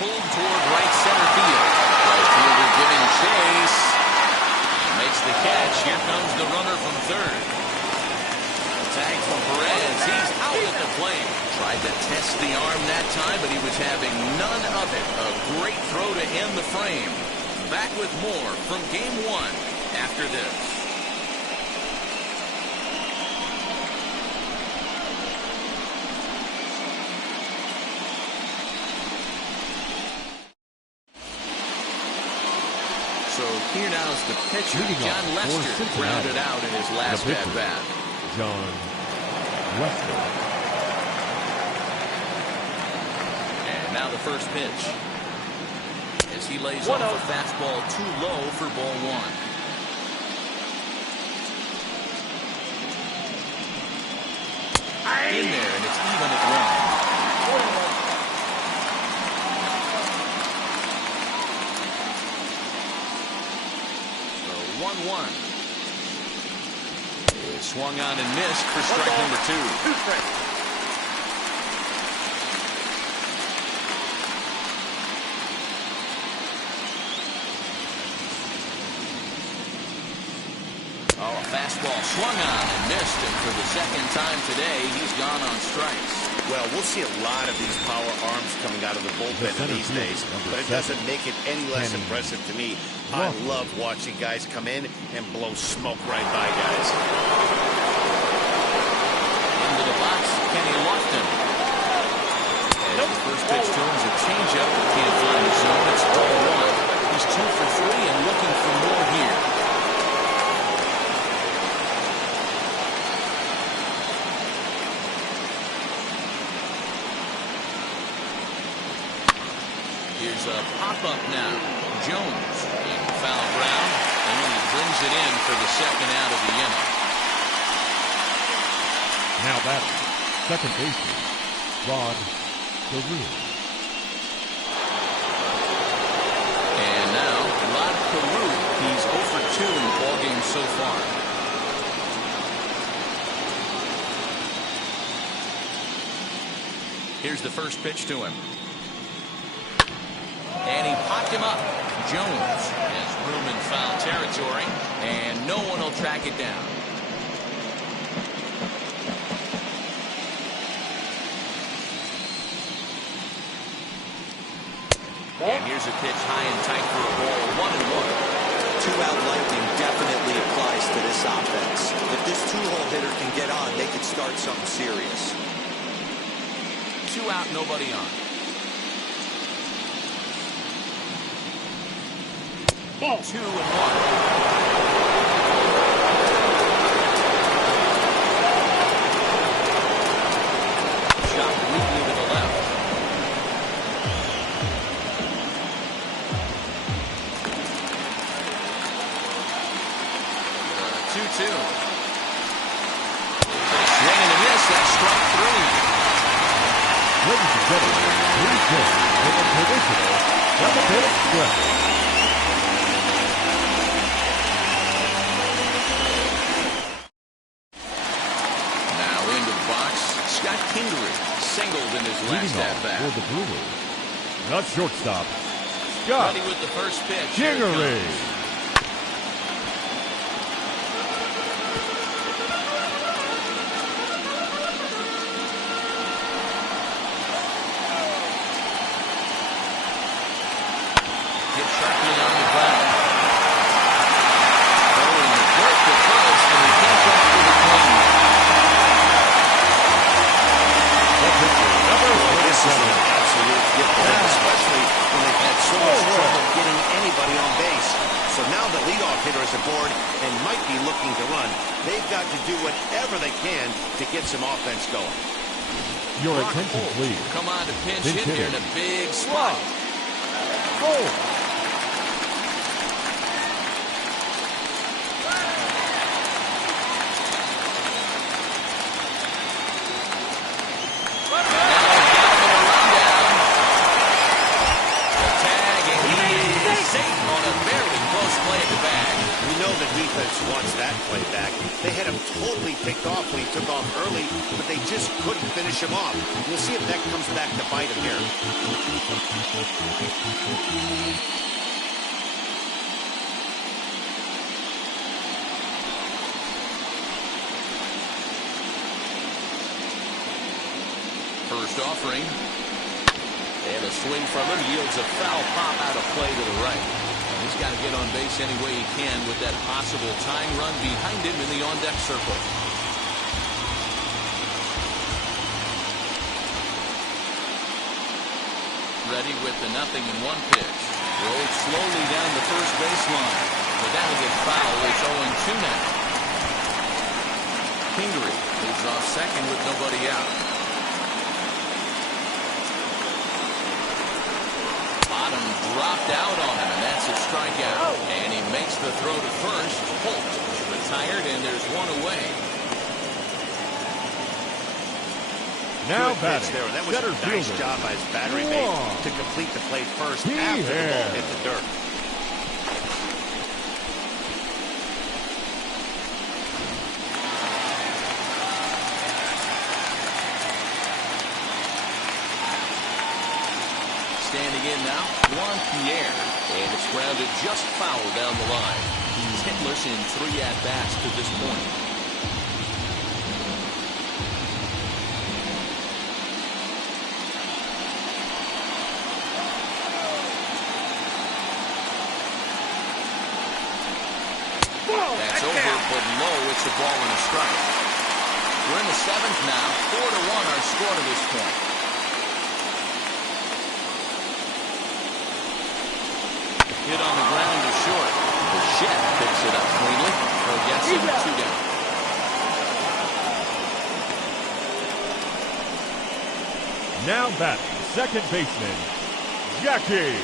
Pulled toward right center field. Right fielder giving chase. Makes the catch. Here comes the runner from third. Tag from Perez. He's out at the plate. Tried to test the arm that time, but he was having none of it. A great throw to end the frame. Back with more from Game 1 after this. So here now is the pitcher, John Lester, grounded out in his last at-bat. John Lester. And now the first pitch. As he lays off a fastball too low for ball 1. In there, and it's even at 1. 1-1. Swung on and missed for strike number 2. Oh, a fastball swung on and missed, and for the second time today, he's gone on strikes. Well, we'll see a lot of these power arms coming out of the bullpen these days, but it doesn't make it any less impressive to me. I love watching guys come in and blow smoke right by guys. Into the box, Kenny Lofton. And the first pitch to him is a changeup. Can't find the zone. It's ball 1. He's 2 for 3 and looking for more here. pop-up now. Jones in foul ground, and he brings it in for the second out of the inning. Now batting, second baseman, Rod Carew. And now, Rod Carew, he's 0 for 2 in the ballgame so far. Here's the first pitch to him. And he popped him up. Jones has room in foul territory, and no one will track it down. And here's a pitch high and tight for a ball, 1-1. Two-out lightning definitely applies to this offense. If this two-hole hitter can get on, they could start something serious. 2 out, nobody on. Ball. 2-1. Shot weakly to the left. 2-2. Swing and a miss. That's strike 3. Ladies and gentlemen, please join in the traditional double-hit stretch. Now into the box, Scott Kingery singled in his last Leading off at-bat. for the Brewers, the shortstop, Scott Ready with the first pitch. Here it Kingery. comes. Hit sharply on the ground. Throwing the dirt to first, and he can't go for the clean. This is an absolute gift for them, especially when they've had so much trouble getting anybody on base. So now the leadoff hitter is aboard and might be looking to run. They've got to do whatever they can to get some offense going. Your Brock attention, Holt please. Come on to pinch Pinch hit here in hitting. a big spot. Goal. Wants that play back. They had him totally picked off when he took off early, but they just couldn't finish him off. We'll see if that comes back to bite him here. First offering. And a swing from him yields a foul pop out of play to the right. He's got to get on base any way he can with that possible tying run behind him in the on-deck circle. Ready with the 0-1 pitch. Rolled slowly down the first baseline. But that'll get foul. It's 0-2 now. Kingery leads off second with nobody out. Bottom dropped out on him, and that's a strikeout. And he makes the throw to first. Holt is retired, and there's one away. Now Good pitch batting, there. That was center a nice fielder. job by his battery mate to complete the play first after the ball hit the dirt. Standing in now, Juan Pierre. And it's grounded just foul down the line. He's hitless in 3 at-bats to this point. That's over, but low. It's a ball and a strike. We're in the 7th now. 4-1 our score to this point. Hit on the ground to short. Bichette picks it up cleanly. Or gets him 2 down. Now batting, second baseman, Jackie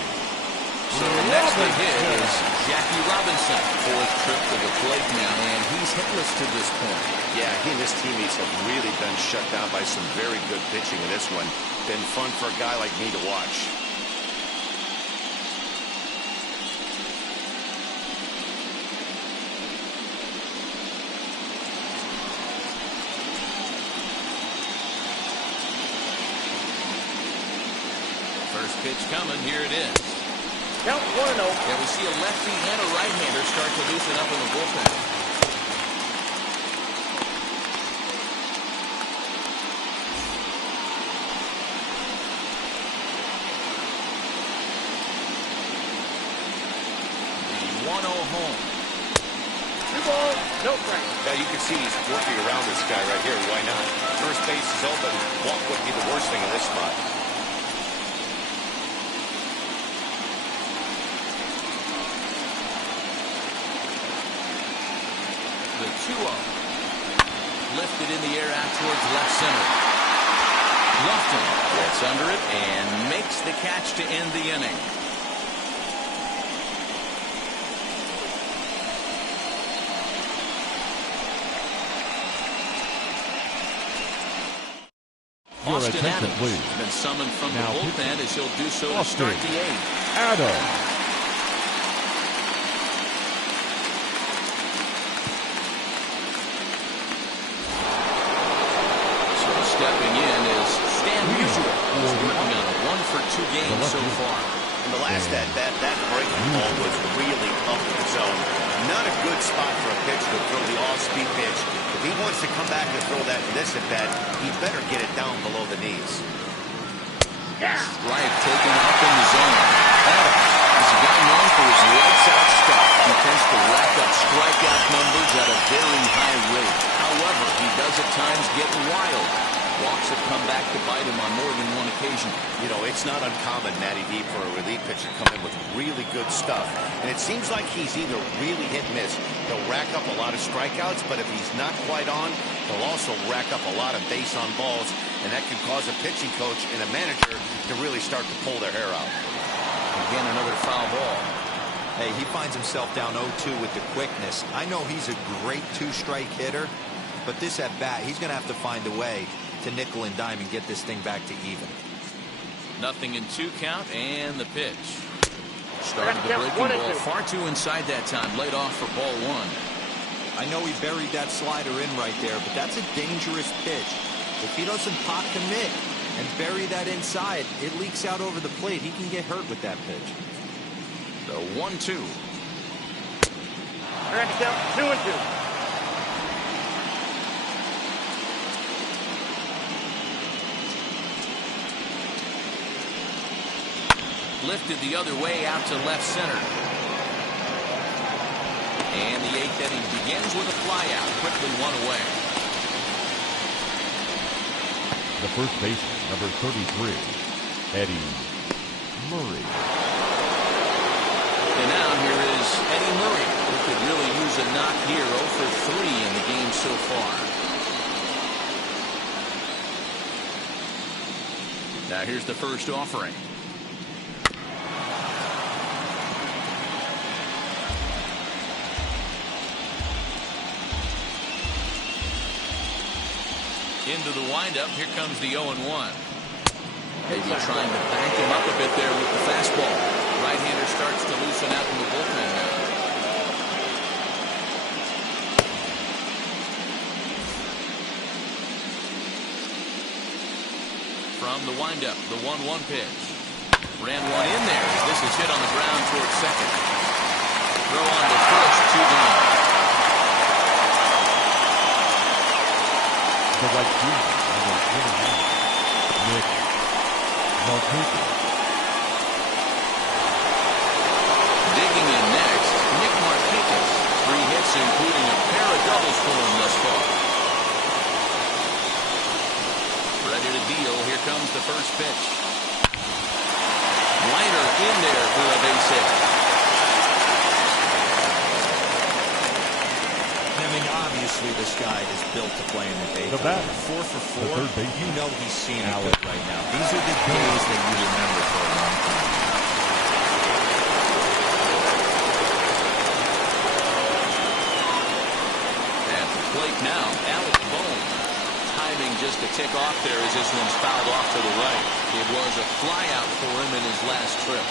So next to hit is Jackie Robinson. Fourth trip to the plate now, and he's hitless to this point. Yeah, he and his teammates have really been shut down by some very good pitching in this one. Been fun for a guy like me to watch. First pitch coming. Here it is. Count 1-0. And we see a lefty and a right-hander start to loosen up in the bullpen. The 1-0 home. 2 balls, no strikes. Now you can see he's working around this guy right here. Why not? First base is open. Walk wouldn't be the worst thing in this spot. The 2-0. Lifted in the air out towards left center. Lofton gets under it and makes the catch to end the inning. Austin Adams has been summoned from the bullpen as he'll do so to start the eighth. Adams. Stepping in is Stan Musial. He's working on a 1-for-2 game so far. In the last at-bat, that breaking ball was really up in the zone. Not a good spot for a pitcher to throw the off-speed pitch. If he wants to come back and throw that in this at-bat, he better get it down below the knees. Strike taken up in the zone. Adams is a guy known for his lights-out stuff. He tends to rack up strikeout numbers at a very high rate. However, he does at times get wild. Walks have come back to bite him on more than one occasion. You know, it's not uncommon, Matty D, for a relief pitcher to come in with really good stuff. And it seems like he's either really hit and miss. He'll rack up a lot of strikeouts, but if he's not quite on, he'll also rack up a lot of base on balls. And that can cause a pitching coach and a manager to really start to pull their hair out. Again, another foul ball. Hey, he finds himself down 0-2 with the quickness. I know he's a great two-strike hitter, but this at bat, he's going to have to find a way to nickel and dime and get this thing back to even. 0-2 count and the pitch. Started the breaking ball far too inside that time. Laid off for ball one. I know he buried that slider in right there, but that's a dangerous pitch. If he doesn't pot commit and bury that inside, it leaks out over the plate. He can get hurt with that pitch. The 1-2. We're at the count 2-2. Lifted the other way out to left center. And the eighth inning begins with a flyout. Quickly one away. The first baseman, number 33, Eddie Murray. And now here is Eddie Murray, who could really use a knock here. 0 for 3 in the game so far. Now here's the first offering. Into the windup. Here comes the 0-1. Maybe trying to back him up a bit there with the fastball. Right-hander starts to loosen out in the bullpen now. From the windup, the 1-1 pitch. Ran one in there as this is hit on the ground towards second. Throw on to first, 2 down. The right fielder, number 29, Nick Markakis. Digging in next, Nick Markakis. 3 hits, including a pair of doubles for him thus far. Ready to deal. Here comes the first pitch. Liner in there for a base hit. Obviously, this guy is built to play in the day. The bat, 4 for 4. the third base. You know he's seeing it good right now. These are the days that you remember for a long time. Now, Alec Bone. Timing just a tick off there as this one's fouled off to the right. It was a flyout for him in his last trip.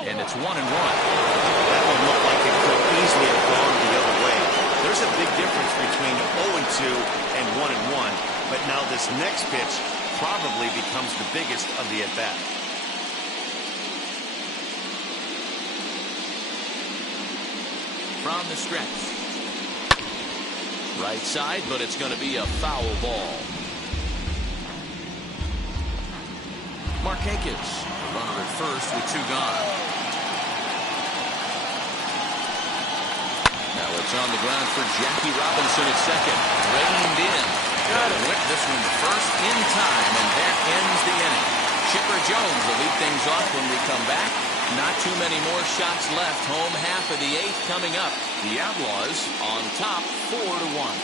And it's 1-1. That one looked like it could easily have gone the other way. There's a big difference between 0-2 and 1-1. But now this next pitch probably becomes the biggest of the at-bat. From the stretch. Right side, but it's going to be a foul ball. Markakis, runner at first with 2 gone. Now it's on the ground for Jackie Robinson at second. Reined in. Went this one to first in time, and that ends the inning. Chipper Jones will lead things off when we come back. Not too many more shots left. Home half of the 8th coming up. The Outlaws on top 4-1.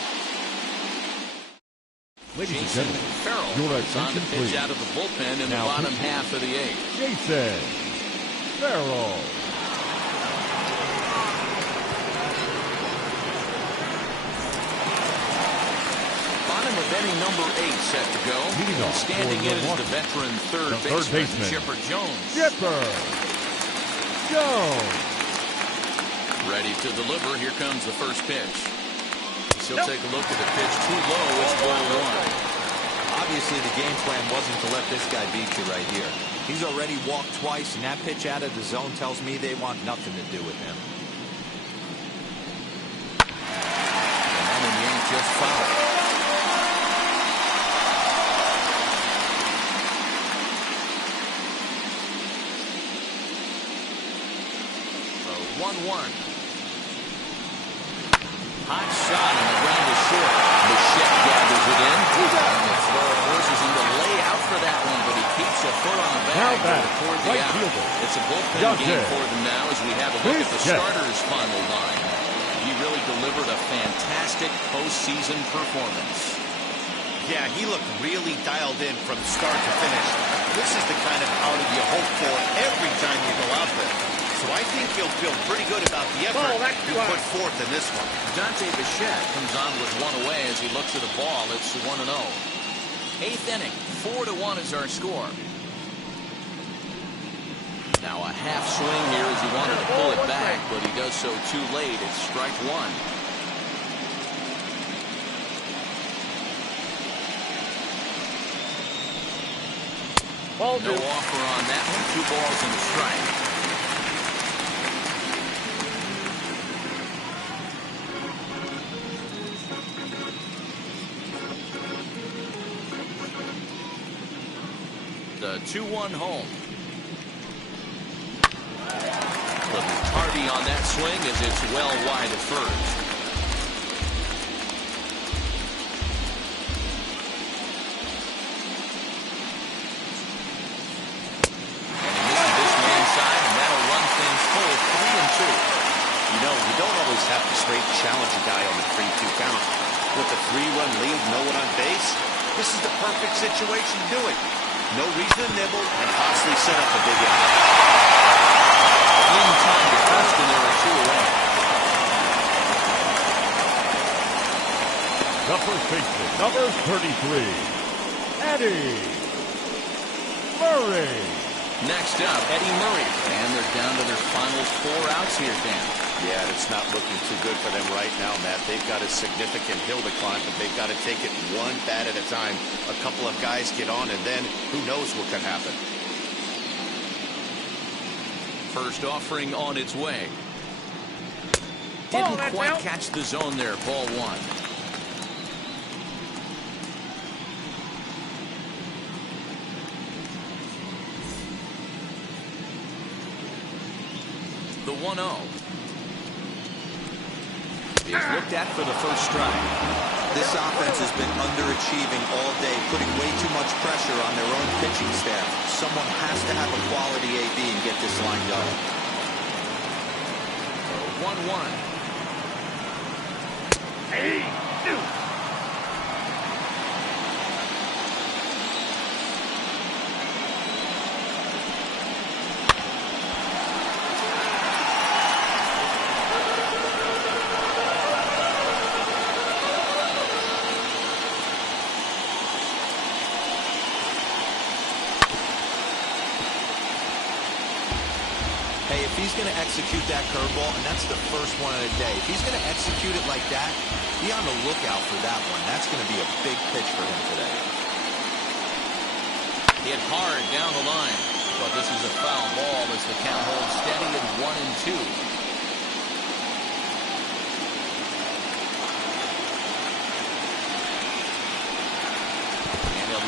Ladies and Jason gentlemen, Farrell your is on to attention, pitch please. out of the bullpen in the Now bottom pitching. half of the 8th. Jason Farrell. Bottom of inning number 8 set to go. Leading off Standing for in is the Milwaukee, veteran third the third baseman, Chipper Jones. Chipper Jones. Ready to deliver. Here comes the first pitch. He'll take a look at the pitch. Too low. It's ball 1. Obviously, the game plan wasn't to let this guy beat you right here. He's already walked twice, and that pitch out of the zone tells me they want nothing to do with him. And that one yanked just foul. So 1-1. Hot shot on the ground is short. Bichette gathers it in. And the throw forces him to lay out for that one, but he keeps a foot on the Now bag back, toward the right out. fielder. It's a bullpen Young game Jay. for them now as we have a look at the Bichette. starters' final line. He really delivered a fantastic postseason performance. Yeah, he looked really dialed in from start to finish. This is the kind of outing you hope for every time you go out there. So I think he'll feel pretty good about the effort he put forth in this one. Dante Bichette comes on with 1 away as he looks at the ball. It's 1-0. 8th inning, 4-1 is our score. Now a half swing here as he wanted to pull it back, but he does so too late. It's strike 1. No offer on that one. 2 balls and a strike. The 2-1 home. Little tardy on that swing as it's well wide at first. And he misses this man side, and that'll run things full 3-2. You know, you don't always have to straight challenge a guy on the 3-2 count. With a 3-run lead, no one on base, this is the perfect situation to do it. No reason to nibble, and Hoxley set up a big inning. In time to first, and there are 2 away. The first baseman, number 33, Eddie Murray. Next up, Eddie Murray. And they're down to their final 4 outs here, Dan. Yeah, it's not looking too good for them right now, Matt. They've got a significant hill to climb, but they've got to take it one bat at a time. A couple of guys get on, and then who knows what can happen. First offering on its way. Didn't quite catch the zone there. Ball 1. The 1-0. Is looked at for the first strike. This offense has been underachieving all day, putting way too much pressure on their own pitching staff. Someone has to have a quality AB and get this line going. 1-1. Hey, if he's going to execute that curveball, and that's the first one of the day, if he's going to execute it like that, be on the lookout for that one. That's going to be a big pitch for him today. Hit hard down the line. But this is a foul ball as the count holds steady at 1-2.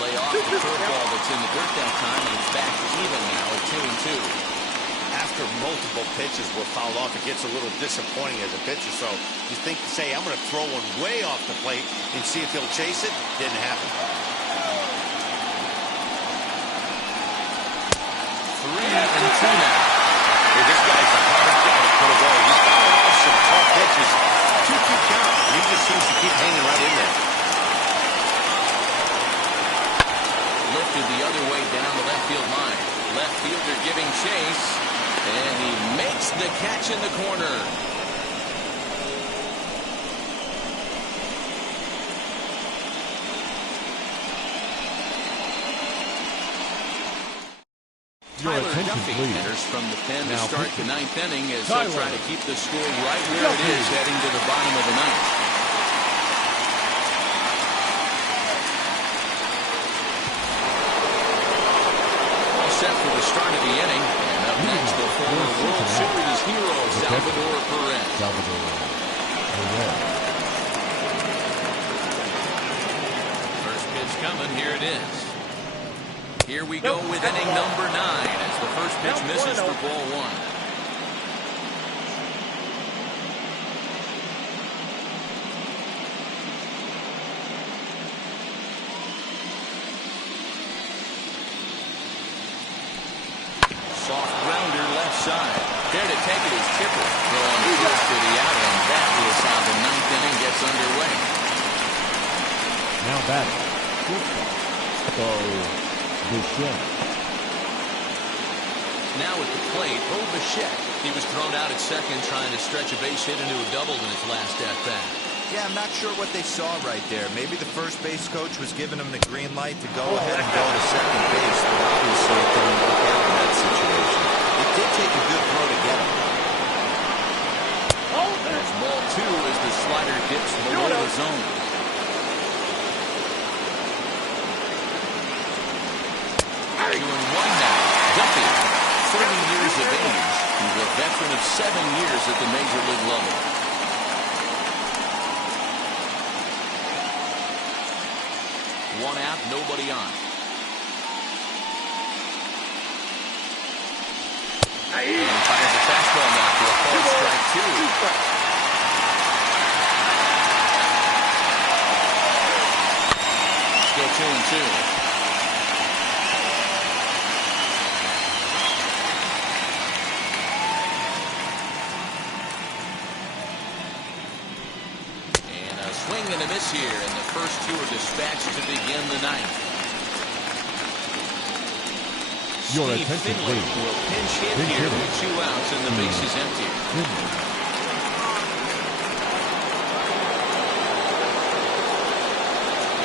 Lay off the curveball that's in the dirt that time, and it's back to even now at 2-2. After multiple pitches were fouled off, it gets a little disappointing as a pitcher. So you think to say, I'm going to throw one way off the plate and see if he'll chase it? Didn't happen. 3-2 now. Hey, this guy's a hard guy to put away. He's fouling off some tough pitches. 2-2 count. He just seems to keep hanging right in there. Lifted the other way down the left field line. Left fielder giving chase, and he makes the catch in the corner. Tyler Duffy enters from the pen to start the ninth inning as they'll try to keep the score right where it is heading to the bottom of the ninth. Set for the start of the inning, and up next the former World Series hero Salvador Perez. First pitch coming, here it is. Here we go with inning number 9 as the first pitch misses for ball 1. Soft grounder left side. There to take it is Chipper. Throwing the pitch to the out, and that is how the ninth inning gets underway. Now batting, Bichette. Now at the plate, Bichette. He was thrown out at second trying to stretch a base hit into a double in his last at-bat. Yeah, I'm not sure what they saw right there. Maybe the first base coach was giving him the green light to go ahead and go to second base, but obviously it didn't work out in that situation. It did take a good throw to get him. There's ball 2 as the slider dips below the zone. 2-1 now. Duffy, 30 years of age. He's a veteran of 7 years at the major league level. One out, nobody on. And fires a fastball now for a called strike 2. Still 2-2. Swing and a miss here, and the first 2 are dispatched to begin the ninth. Your Steve attention, Finley please. will pinch hit here with 2 outs and the base is empty.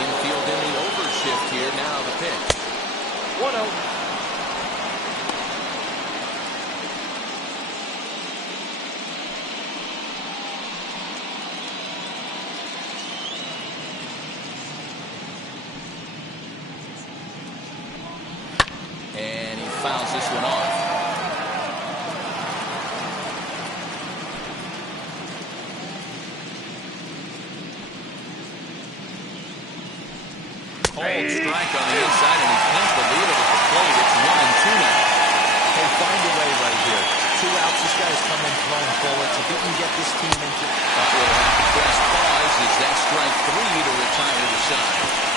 Infield in the overshift here. Now the pitch. 1-0. And he fouls this one off. Cold strike on the inside, and he can't believe it at the plate. It's 1-2 now. Hey, find a way right here. 2 outs. This guy's coming throwing bullets. If he can get this team into... Will have to press pause as that strike 3 to retire the side.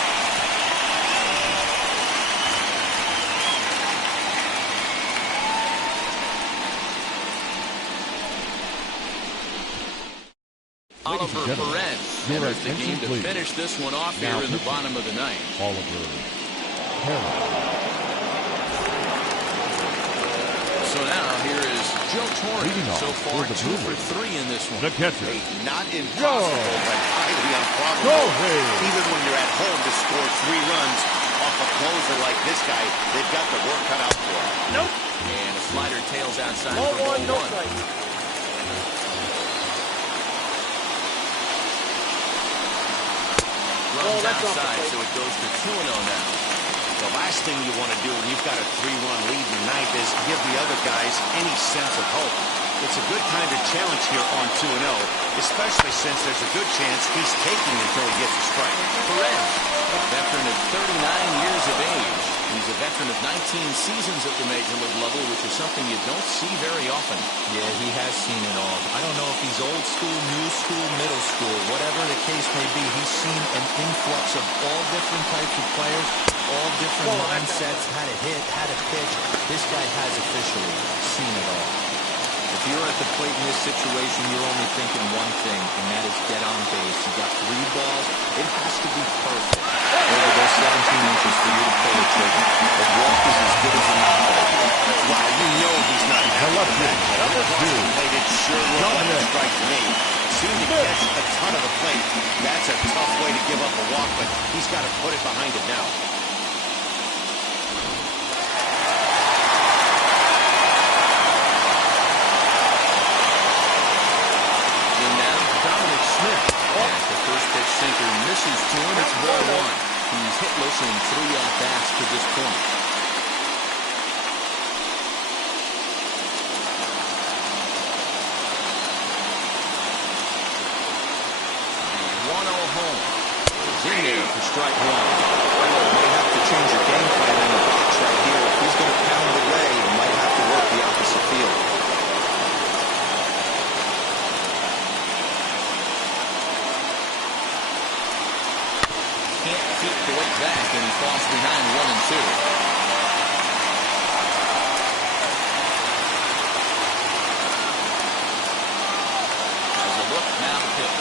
Oliver Perez enters the game to finish this one off here in the bottom of the ninth. Oliver So now here is Joe Torre. So far 2 for 3 in this one. The catcher. Not impossible, but highly improbable. Even when you're at home to score 3 runs off a closer like this guy, they've got the work cut out for him. Nope. And a slider tails outside Ball for ball one, no one. strike. Runs that's off the outside, plate. so it goes to 2-0 now. The last thing you want to do when you've got a 3-run lead in the ninth is give the other guys any sense of hope. It's a good time to challenge here on 2-0, especially since there's a good chance he's taking until he gets a strike. Perez, a veteran of 39 years of age. He's a veteran of 19 seasons at the major league level, which is something you don't see very often. Yeah, he has seen it all. I don't know if he's old school, new school, middle school, whatever the case may be. He's seen an influx of all different types of players, all different mindsets, how to hit, how to pitch. This guy has officially seen it all. If you're at the plate in this situation, you're only thinking one thing, and that is get on base. You got 3 balls. It has to be perfect over those 17 inches for you to pull the trigger. A walk is as good as a knockout. Wow, you know he's not happy with that. Number two. It sure looked like a strike to me. Seemed to catch a ton of the plate. That's a tough way to give up a walk, but he's got to put it behind him now. As the first pitch sinker misses to him, it's ball one. He's hitless in 3 at-bats to this point. 1-0 home. Is in there for strike one. Might have to change your game plan in the box right here. If he's going to pound it away, he might have to work the opposite field. Can't keep the weight back, and he falls behind 1-2. Has a look, now the pitch.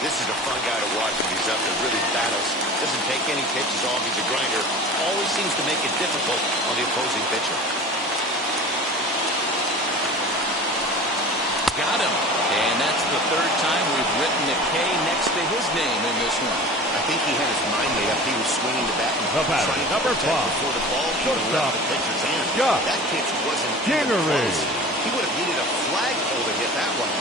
This is a fun guy to watch when he's up there, really battles. Doesn't take any pitches off. He's a grinder. Always seems to make it difficult on the opposing pitcher. Got him. And that's the 3rd time we've written a K next to his name in this one. I think he had his mind made up. He was swinging the bat and The batter, trying to number protect 5. before the ball even Shortstop. left the pitcher's hand. Gus. That pitch wasn't even Gingery. close. He would have needed a flagpole to hit that one.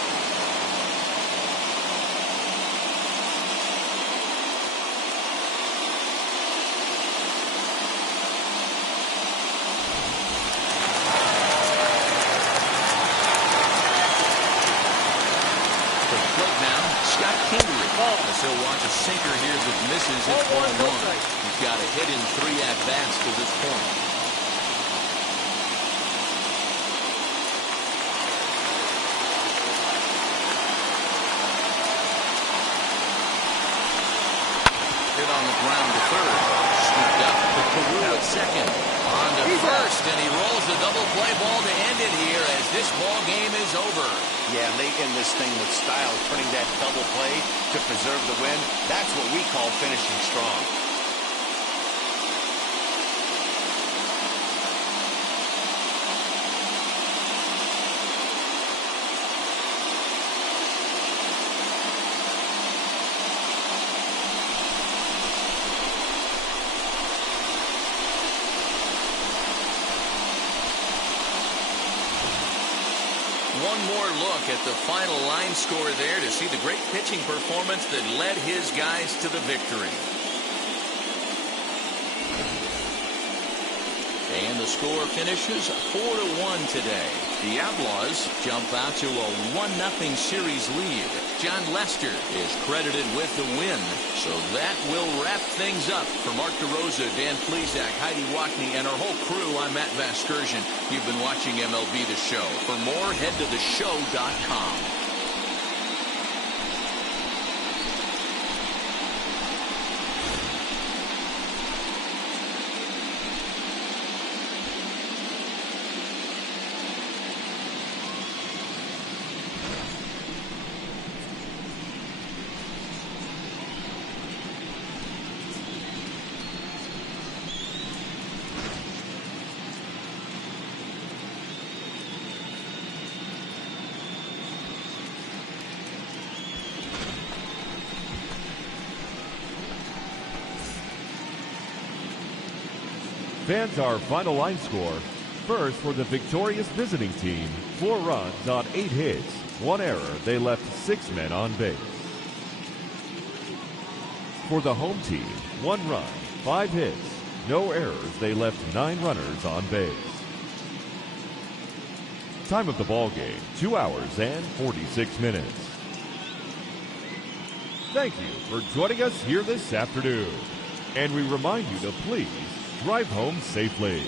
As he'll watch a sinker here that misses at ball one. He's got a hit in 3 at-bats to this point. Hit on the ground to 3rd. Scooped up to Peru at 2nd. On to 1st, and he rolls the double play ball to end it here as this ball game is over. Yeah, and they end this thing with style, turning that double play to preserve the win. That's what we call finishing strong. One more look at the final line score there to see the great pitching performance that led his guys to the victory. And the score finishes 4-1 today. The Outlaws jump out to a 1-0 series lead. John Lester is credited with the win. So that will wrap things up. For Mark DeRosa, Dan Plesac, Heidi Wackney, and our whole crew, I'm Matt Vasgersian. You've been watching MLB The Show. For more, head to theshow.com. Fans, our final line score. First, for the victorious visiting team, 4 runs on 8 hits, 1 error. They left 6 men on base. For the home team, 1 run, 5 hits, no errors. They left 9 runners on base. Time of the ball game, 2 hours and 46 minutes. Thank you for joining us here this afternoon. And we remind you to please drive home safely.